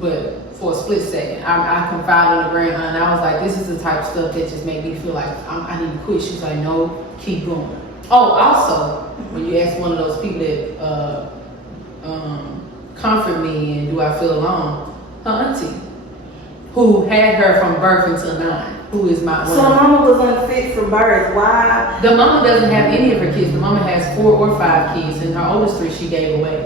But for a split second, I confided in the grandma and I was like, this is the type of stuff that just made me feel like I need to quit. She was like, no, keep going. Oh, also, when you ask one of those people that comfort me and do I feel alone, her auntie, who had her from birth until 9. who is my So mama was unfit for birth. Why? The mama doesn't have any of her kids. The mama has 4 or 5 kids, and her oldest 3 she gave away.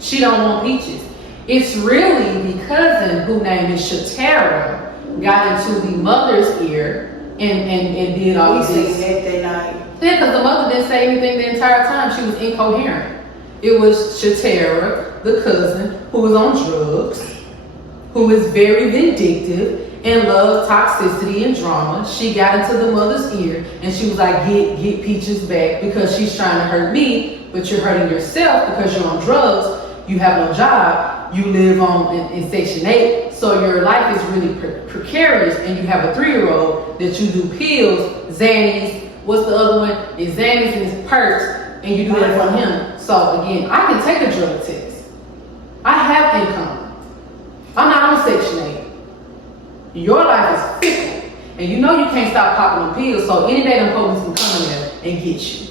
She don't want Peaches. It's really the cousin who name is Shatara got into the mother's ear and did all We this. seen that night. Yeah, because the mother didn't say anything the entire time. She was incoherent. It was Shatara, the cousin, who was on drugs, who is very vindictive and loves toxicity and drama. She got into the mother's ear and she was like, get Peaches back because she's trying to hurt me, but you're hurting yourself because you're on drugs, you have no job, you live in Section 8, so your life is really precarious, and you have a 3-year-old that you do pills, Xannies, what's the other one? It's Xannies and it's Perks, and you do that for him. So again, I can take a drug test. I have income. I'm not on Section 8. Your life is fickle, and you know you can't stop popping them pills, so any day them police can come in there and get you.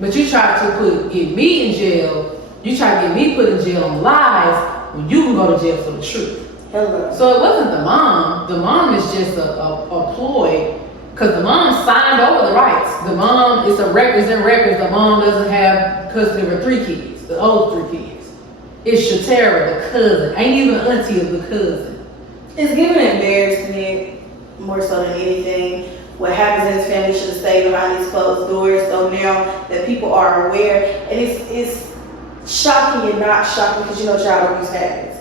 But you try to get me in jail, you try to get me put in jail on lies, when you can go to jail for the truth. Hello. So it wasn't the mom. The mom is just a ploy, because the mom signed over the rights. The mom is in records. The mom doesn't have custody of her 3 kids, the old 3 kids. It's Shatara, the cousin. Ain't even an auntie of the cousin. It's giving embarrassment more so than anything. What happens in this family should have stayed behind these closed doors. So now that people are aware, and it's shocking and not shocking because you know child abuse happens.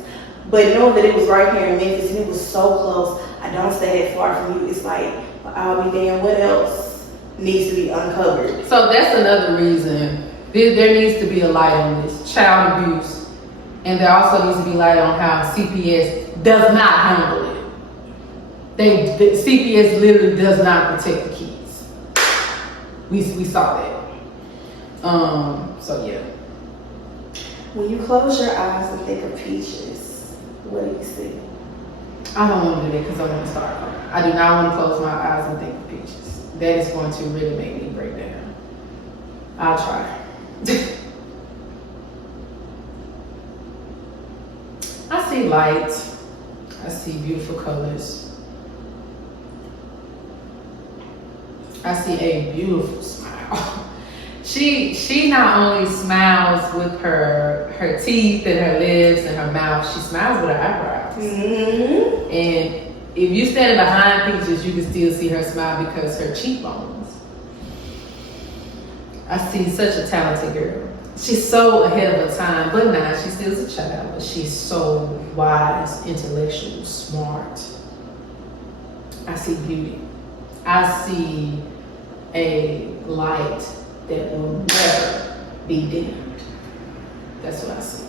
But knowing that it was right here in Memphis and it was so close, I don't stay that far from you. It's like, well, I'll be damned, what else needs to be uncovered? So that's another reason. There needs to be a light on this child abuse. And there also needs to be light on how CPS does not handle it. The CPS literally does not protect the kids. We saw that. So yeah. When you close your eyes and think of Peaches, what do you see? I don't want to do that because I want to start crying. I do not want to close my eyes and think of Peaches. That is going to really make me break down. I'll try. I see light. I see beautiful colors. I see a beautiful smile. She not only smiles with her teeth and her lips and her mouth, she smiles with her eyebrows. Mm-hmm. And if you stand behind Peaches, you can still see her smile because her cheekbones. I see such a talented girl. She's so ahead of her time, but now she's still a child, but she's so wise, intellectual, smart. I see beauty. I see a light that will never be dimmed. That's what I see.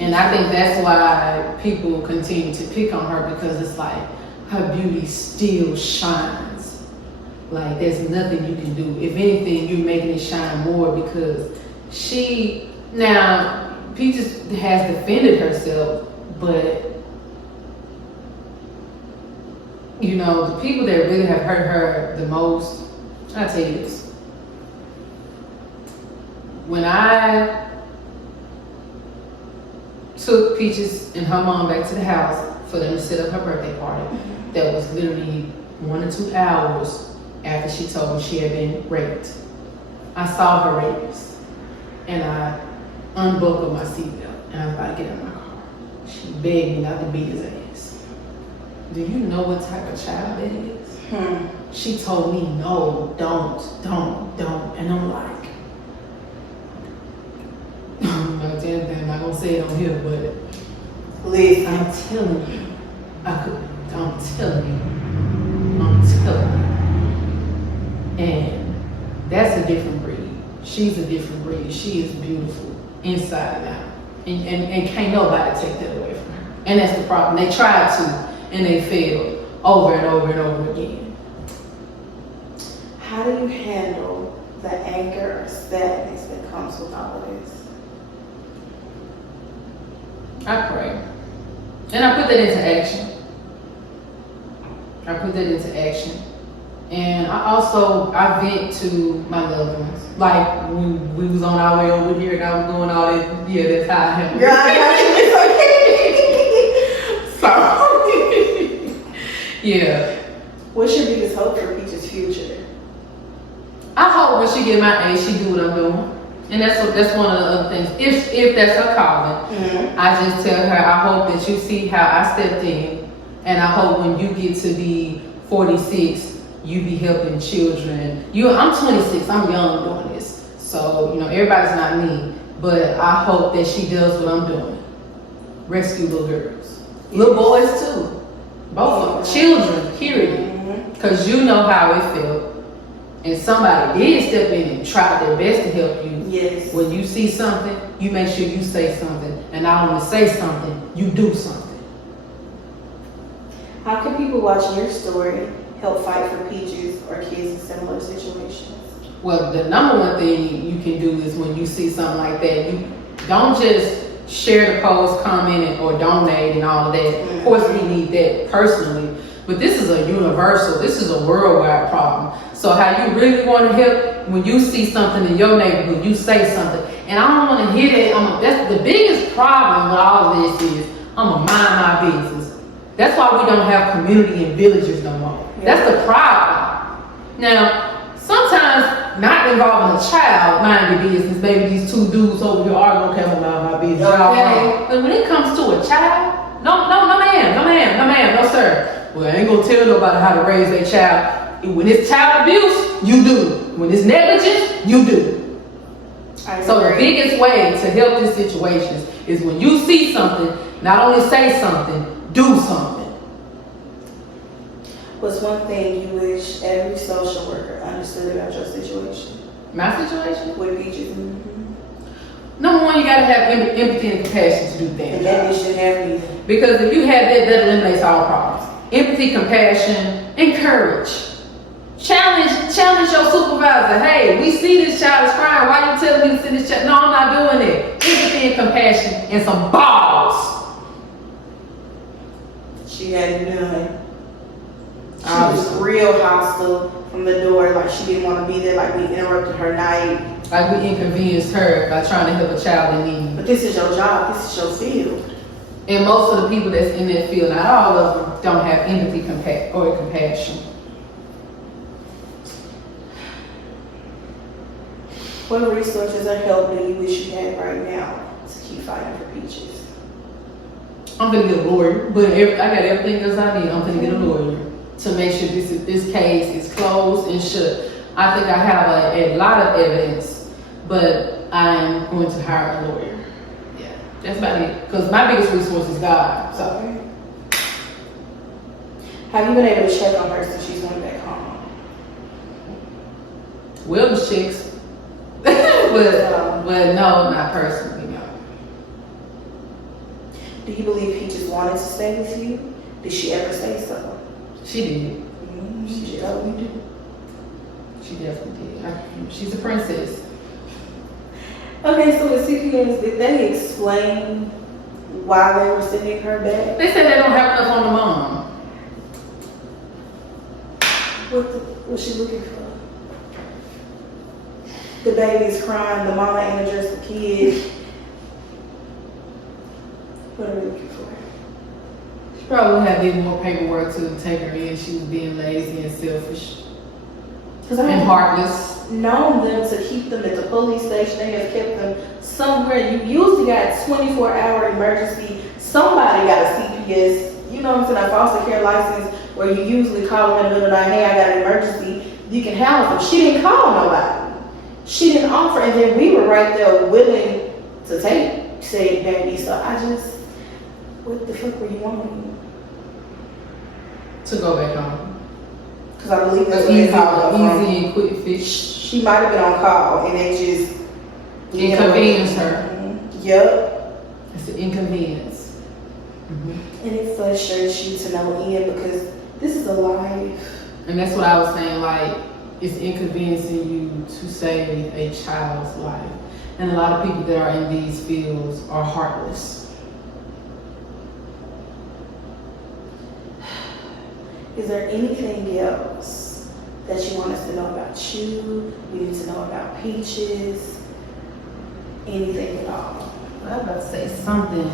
And I think that's why people continue to pick on her, because it's like her beauty still shines. Like there's nothing you can do. If anything, you're making it shine more because Peaches has defended herself, but you know, the people that really have hurt her the most, I'll tell you this. When I took Peaches and her mom back to the house for them to set up her birthday party, that was literally 1 or 2 hours after she told me she had been raped. I saw her rapist and I unbuckled my seatbelt and I was about to get in my car. She begged me not to beat his ass. Do you know what type of child that is? She told me no, don't. And I'm like, I'm not gonna say it on here, but Listen. I'm telling you. And that's a different breed. She's a different breed. She is beautiful inside and out. And can't nobody take that away from her. And that's the problem. They tried to, and they failed over and over and over again. How do you handle the anger or sadness that comes with all of this? I pray. And I put that into action. And I vent to my loved ones. Like when we was on our way over here and I was doing all this, yeah, that's how I handle it. Girl, I got you. It's okay. So, Yeah. What's your biggest hope for Peach's future? I hope when she get my age, she do what I'm doing. And that's one of the other things. If that's her calling, I just tell her, I hope that you see how I stepped in, and I hope when you get to be 46, you be helping children. I'm 26, I'm young doing this. So, everybody's not me, but I hope that she does what I'm doing. Rescue little girls. Little boys too. Both of them. Children, period. Because you know how it felt. And somebody did step in and try their best to help you. Yes. When you see something, you make sure you say something. And not only say something, you do something. How can people watching your story help fight for Peaches or kids in similar situations? Well, the number one thing you can do is when you see something like that, you don't just share the post, comment it, or donate and all of that. Of course, we need that personally. But this is a universal, this is a worldwide problem. So how you really want to help, when you see something in your neighborhood, you say something. And I don't want to hear that. That's the biggest problem with all of this is, I'm going to mind my business. That's why we don't have community and villages no more. Yeah. That's the problem. Now, sometimes not involving a child, mind your business. Maybe these two dudes over here are going to come mind my business. Okay. But when it comes to a child, no ma'am, no sir. Well, I ain't gonna tell nobody how to raise their child. When it's child abuse, you do. When it's negligence, you do. So the biggest way to help these situations is when you see something, not only say something, do something. What's one thing you wish every social worker understood about your situation? My situation? With Peaches. Number one, you gotta have empathy and compassion to do things. And that should have me. Because if you have that eliminates all problems. Empathy, compassion, and courage. Challenge your supervisor. Hey, we see this child is crying. Why you telling me to see this child? No, I'm not doing it. Empathy and compassion and some balls. She had none. She was real hostile from the door. Like she didn't want to be there. Like we interrupted her night. Like we inconvenienced her by trying to help a child in need. But this is your job. This is your field. And most of the people that's in that field, not all of them, don't have empathy or compassion. What resources or help do you wish you had right now to keep fighting for Peaches? I'm gonna get a lawyer, but I got everything else I need. I'm gonna get a lawyer to make sure this case is closed and shut. I think I have a lot of evidence, but I am going to hire a lawyer. That's about it. Because my biggest resource is God. So. Have you been able to check on her since she's went back home? Well, the chicks. but no, not personally, no. Do you believe Peaches wanted to stay with you? Did she ever say so? She did. She definitely did. She definitely did. She's a princess. Okay, so with CPS, did they explain why they were sending her back? They said they don't have enough on the mom. What was she looking for? The baby's crying, the mama ain't addressed the kid. What are we looking for? She probably had even more paperwork to take her in. She was being lazy and selfish. And heartless. Known them to keep them at the police station. They have kept them somewhere. You usually got 24-hour emergency. Somebody got a CPS, you know what I'm saying, a foster care license, where you usually call them in the middle of the night, hey, I got an emergency. You can handle them. She didn't call nobody. She didn't offer, and then we were right there willing to take said baby. So I just, what the fuck were you wanting? To go back home. Because I believe that's what they call it. Easy and quick fix. She might have been on call, and they just inconvenience her. Yep. It's an inconvenience. And it frustrates you to no end because this is a life. And that's what I was saying, like, it's inconveniencing you to save a child's life. And a lot of people that are in these fields are heartless. Is there anything else that you want us to know about you? We need to know about Peaches? Anything at all? I was about to say something.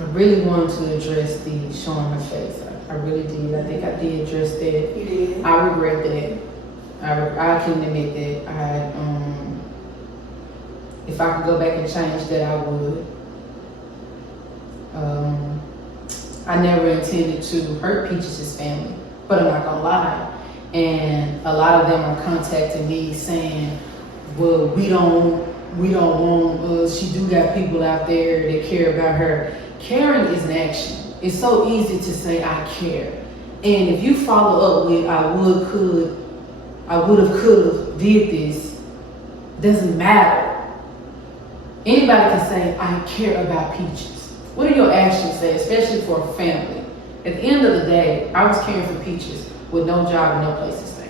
I really wanted to address the showing her face. I really did. I think I did address that. You did. I regret that. I can admit that. If I could go back and change that, I would. I never intended to hurt Peaches' family, but I'm not gonna lie. And a lot of them are contacting me saying, well, we don't want, she do got people out there that care about her. Caring is an action. It's so easy to say, I care. And if you follow up with, I would have, could have, did this, doesn't matter. Anybody can say, I care about Peaches. What do your actions say, especially for a family? At the end of the day, I was caring for Peaches with no job and no place to stay.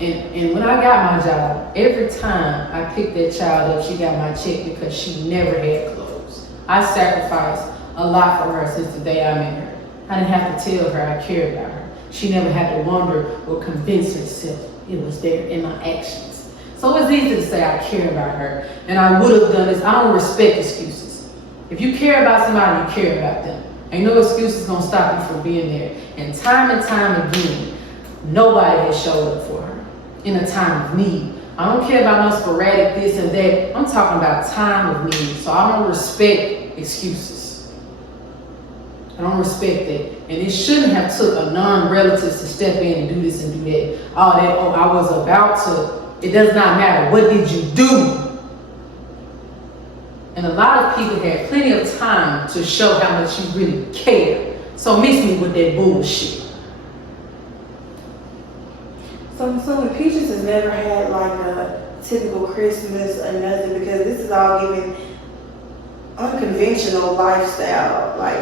And when I got my job, every time I picked that child up, she got my check because she never had clothes. I sacrificed a lot for her since the day I met her. I didn't have to tell her I cared about her. She never had to wonder or convince herself it was there in my actions. So it's easy to say I care about her, and I would have done this. I don't respect excuses. If you care about somebody, you care about them. Ain't no excuses gonna stop you from being there. And time again, nobody has showed up for her in a time of need. I don't care about no sporadic this and that. I'm talking about time of need. So I don't respect excuses. I don't respect that. And it shouldn't have took a non-relative to step in and do this and do that. I was about to. It does not matter. What did you do? And a lot of people had plenty of time to show how much you really care. So miss me with that bullshit. So Peaches has never had like a typical Christmas or nothing, because this is all given unconventional lifestyle. Like,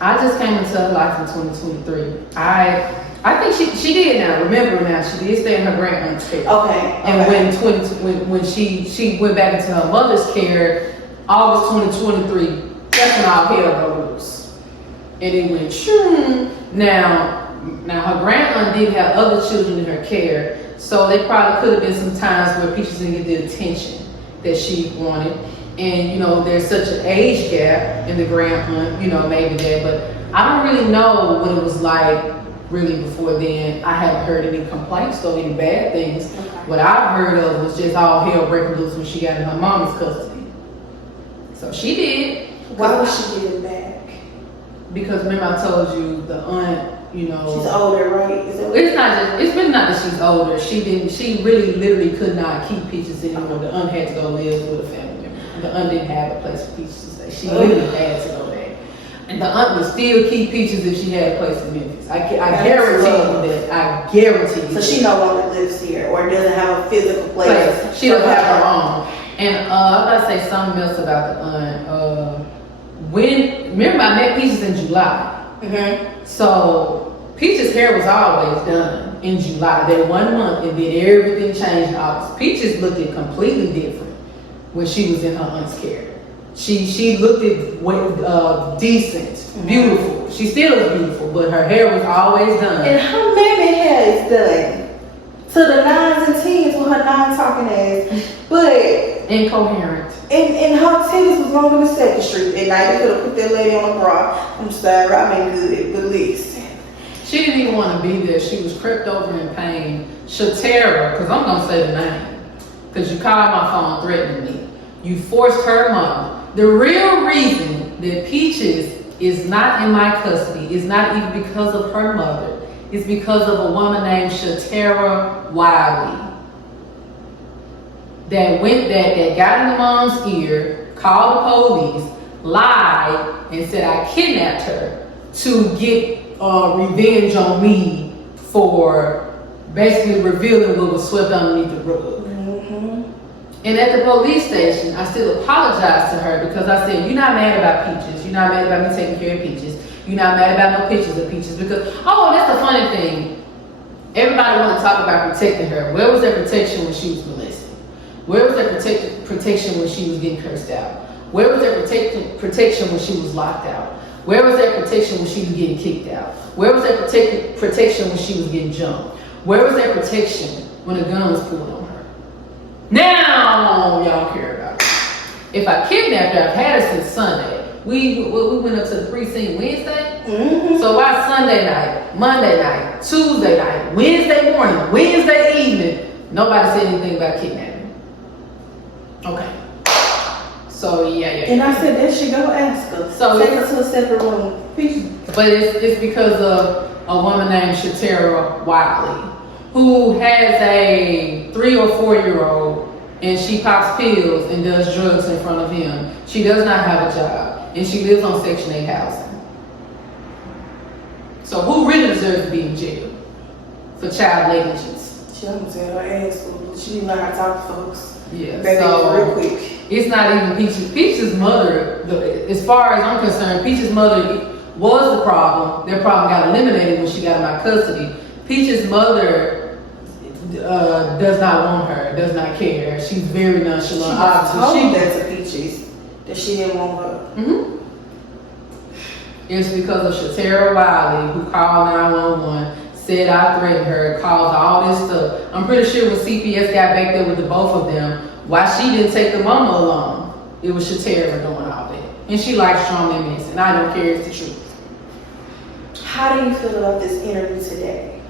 I just came into her life in 2023. I think she did now. Remember now, she did stay in her grandmother's care. Okay. And when she went back into her mother's care, August 2023, that's when all hell broke loose. And it went shoo. Now her grandaunt did have other children in her care, so there probably could have been some times where Peaches didn't get the attention that she wanted. And there's such an age gap in the grandaunt, maybe that, but I don't really know what it was like really before then. I haven't heard any complaints or any bad things. Okay. What I've heard of was just all hell breaking loose when she got in her mom's custody. So she did. Why was she getting back? Because remember I told you the aunt, she's older, right? It's really not that she's older. She really literally could not keep Peaches anymore. The aunt had to go live with a family member. The aunt didn't have a place for Peaches to stay. She literally had to go back. And the aunt would still keep Peaches if she had a place in Memphis. I guarantee you that. I guarantee you. So she no longer lives here or doesn't have a physical place. She doesn't have her own. And I was about to say something else about the aunt. Remember I met Peaches in July. Mm-hmm. So Peaches' hair was always done in July. That 1 month, and then everything changed in August. Peaches looked completely different when she was in her aunt's care. She looked decent, beautiful. She still is beautiful, but her hair was always done. And her mammy hair is done to the 9s and 10s with her non-talking ass, but incoherent. And her titties was longer than 2nd Street. And now you could have put that lady on a bra. I'm sorry, I made good, but listen. She didn't even want to be there. She was crept over in pain. Shatera, because I'm gonna say the name, because you called my phone threatening me. You forced her mother. The real reason that Peaches is not in my custody is not even because of her mother. It's because of a woman named Shatera Wiley that got in the mom's ear, called the police, lied, and said I kidnapped her to get revenge on me for basically revealing what was swept underneath the rug. Mm-hmm. And at the police station, I still apologized to her because I said, you're not mad about Peaches. You're not mad about me taking care of Peaches. You're not mad about no pictures of Peaches. Because, that's the funny thing. Everybody want to talk about protecting her. Where was their protection when she was molested? Where was their protection when she was getting cursed out? Where was their protection when she was locked out? Where was their protection when she was getting kicked out? Where was their protection when she was getting jumped? Where was their protection when a gun was pulled on her? Now y'all care about it. If I kidnapped her, I've had her since Sunday. we went up to the precinct Wednesday. So by Sunday night, Monday night, Tuesday night, Wednesday morning, Wednesday evening, nobody said anything about kidnapping. Okay. So yeah. And I said that she go ask her. So take her to a separate room. But it's because of a woman named Shatera Wiley, who has a 3 or 4 year old, and she pops pills and does drugs in front of him. She does not have a job, and she lives on Section 8 housing. So who really deserves to be in jail for child negligence? She almost had her ass whooped. She didn't learn how to talk to folks. Yeah, baby, so real quick. It's not even Peaches. Peaches' mother, as far as I'm concerned, Peaches' mother was the problem. Their problem got eliminated when she got in my custody. Peaches' mother does not want her, does not care. She's very nonchalant. She told that to Peaches that she didn't want her. It's because of Shatera Wiley, who called 911, said I threatened her, caused all this stuff. I'm pretty sure when CPS got back there with the both of them, why she didn't take the mama along, it was Shatera doing all that. And she likes strong and and I don't care, it's the truth. How do you feel about this interview today?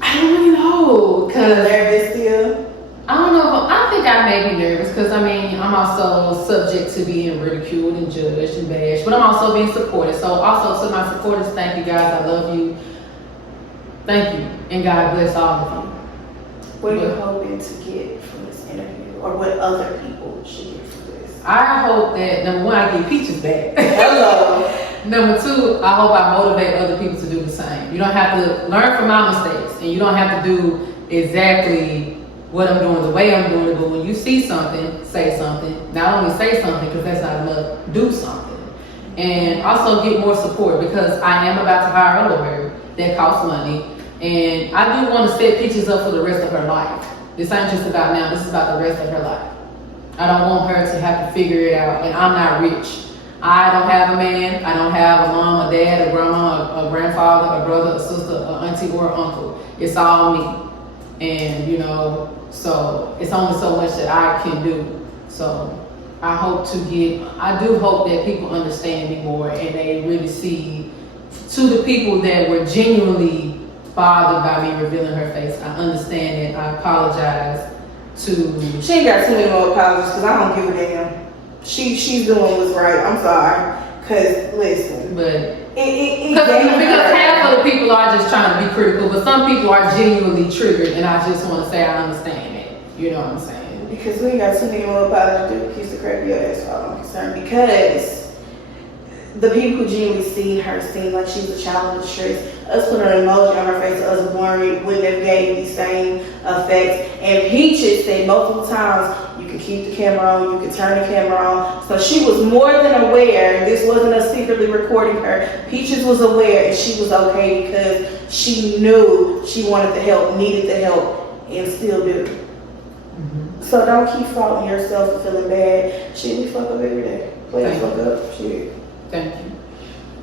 I don't really know, because nervous still? I don't know, but I think I may be nervous because I'm also subject to being ridiculed and judged and bashed, but I'm also being supported. So also to my supporters, thank you guys, I love you. Thank you, and God bless all of you. What are you hoping to get from this interview, or what other people should get from this? I hope that, number one, I get Peaches back. Hello. Number two, I hope I motivate other people to do the same. You don't have to learn from my mistakes, and you don't have to do exactly what I'm doing the way I'm doing it, but when you see something, say something. Not only say something, because that's not enough, do something. And also get more support, because I am about to hire a lawyer that costs money, and I do want to set Peaches up for the rest of her life. This ain't just about now, this is about the rest of her life. I don't want her to have to figure it out, and I'm not rich. I don't have a man, I don't have a mom, a dad, a grandma, a grandfather, a brother, a sister, a auntie, or an uncle. It's all me. And so it's only so much that I can do. So I do hope that people understand me more, and they really see, to the people that were genuinely bothered by me revealing her face, I understand it. I apologize to... She ain't got too many more apologies, because I don't give a damn. She's doing what's right. I'm sorry. Because, listen. But... Because half of the people are just trying to be critical, but some people are genuinely triggered, and I just want to say I understand it. You know what I'm saying? Because we ain't got too many more apologies to piece of crap your ass, all I'm concerned. Because the people who genuinely see her seem like she's a child in distress, us putting an emoji on her face, us worried, wouldn't have gave the same effect. And Peaches said multiple times, you can keep the camera on, you can turn the camera on. So she was more than aware. This wasn't us secretly recording her. Peaches was aware, and she was okay because she knew she wanted the help, needed the help, and still do. So don't keep faulting yourself and feeling bad. Shit, we fuck up every day. Please fuck up. Shit. Thank you.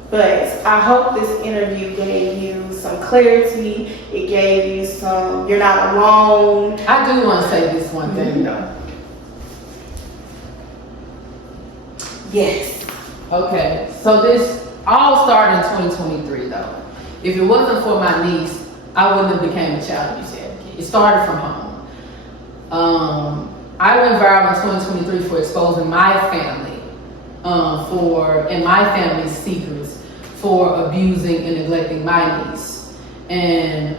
But I hope this interview gave you some clarity. It gave you some, you're not alone. I do want to say this one thing though. Yes. Okay, so this all started in 2023 though. If it wasn't for my niece, I wouldn't have became a child abuse advocate. It started from home. I went viral in 2023 for exposing my family and my family's secrets for abusing and neglecting my niece. And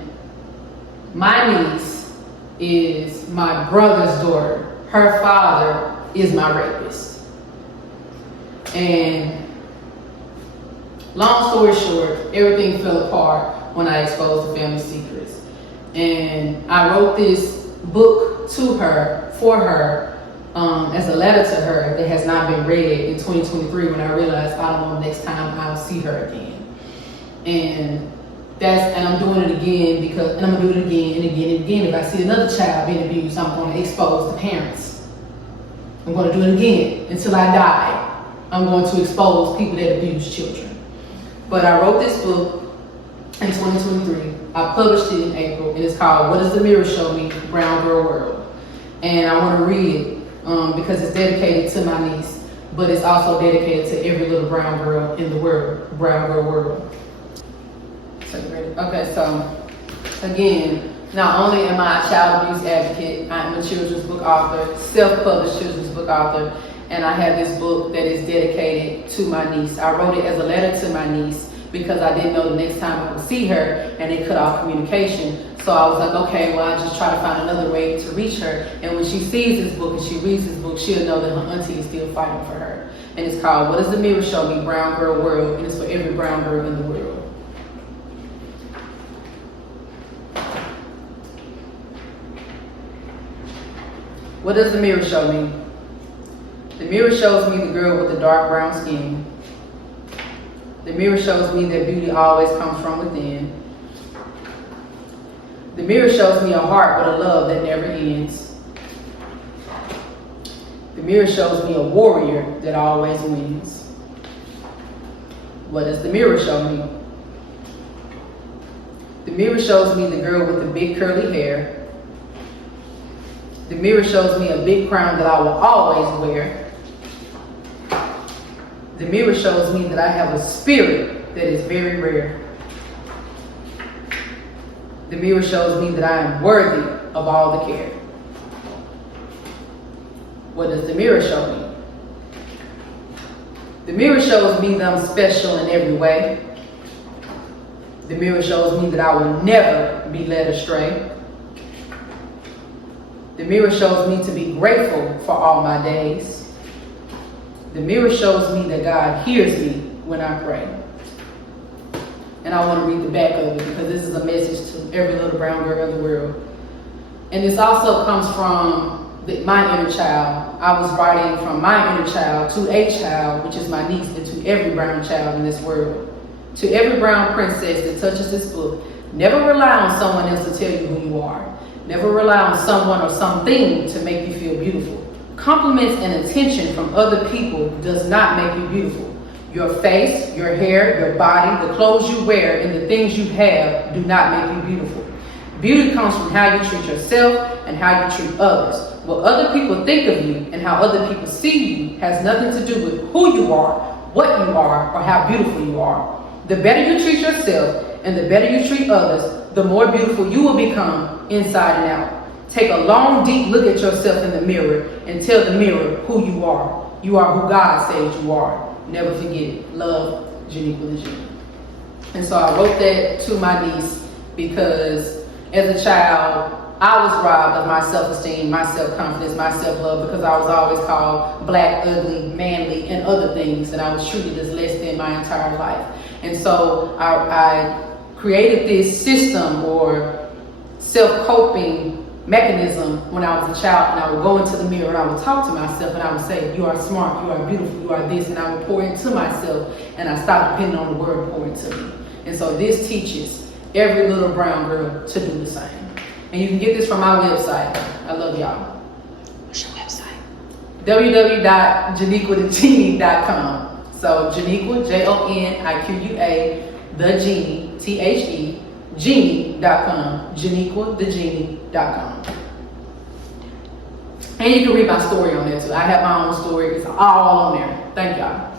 my niece is my brother's daughter. Her father is my rapist. And long story short, everything fell apart when I exposed the family secrets. And I wrote this book to her, for her, as a letter to her that has not been read in 2023 when I realized I don't know next time I'll see her again. And I'm doing it again and I'm gonna do it again and again and again. If I see another child being abused, I'm gonna expose the parents. I'm gonna do it again until I die. I'm going to expose people that abuse children. But I wrote this book in 2023. I published it in April, and it's called What Does the Mirror Show Me? Brown Girl World. And I want to read it because it's dedicated to my niece. but it's also dedicated to every little brown girl in the world, brown girl world. Okay, so again, not only am I a child abuse advocate, I'm a children's book author, self-published children's book author, and I have this book that is dedicated to my niece. I wrote it as a letter to my niece because I didn't know the next time I would see her, and it cut off communication. So I was like, okay, well, I'll just try to find another way to reach her. And when she sees this book and she reads this book, she'll know that her auntie is still fighting for her. And it's called What Does the Mirror Show Me? Brown Girl World, and it's for every brown girl in the world. What does the mirror show me? The mirror shows me the girl with the dark brown skin. The mirror shows me that beauty always comes from within. The mirror shows me a heart with a love that never ends. The mirror shows me a warrior that always wins. What does the mirror show me? The mirror shows me the girl with the big curly hair. The mirror shows me a big crown that I will always wear. The mirror shows me that I have a spirit that is very rare. The mirror shows me that I am worthy of all the care. What does the mirror show me? The mirror shows me that I'm special in every way. The mirror shows me that I will never be led astray. The mirror shows me to be grateful for all my days. The mirror shows me that God hears me when I pray. And I want to read the back of it because this is a message to every little brown girl in the world. And this also comes from my inner child. I was writing from my inner child to a child, which is my niece, and to every brown child in this world. To every brown princess that touches this book, never rely on someone else to tell you who you are. Never rely on someone or something to make you feel beautiful. Compliments and attention from other people does not make you beautiful. Your face, your hair, your body, the clothes you wear, and the things you have do not make you beautiful. Beauty comes from how you treat yourself and how you treat others. What other people think of you and how other people see you has nothing to do with who you are, what you are, or how beautiful you are. The better you treat yourself and the better you treat others, the more beautiful you will become inside and out. Take a long, deep look at yourself in the mirror and tell the mirror who you are. You are who God says you are. Never forget it. Love, Janiqua the G. And so I wrote that to my niece because as a child, I was robbed of my self-esteem, my self-confidence, my self-love because I was always called black, ugly, manly, and other things, and I was treated as less than my entire life. And so I created this system or self-coping mechanism when I was a child, and I would go into the mirror and I would talk to myself and I would say, you are smart, you are beautiful, you are this, and I would pour into myself, and I stopped depending on the word pour into me. And so this teaches every little brown girl to do the same. And you can get this from my website. I love y'all. What's your website? www.janiquathegenie.com. So Janiqua, Joniqua, the Genie, THE, Genie.com. JaniquaTheGenie.com. And you can read my story on there too. I have my own story. It's all on there. Thank y'all.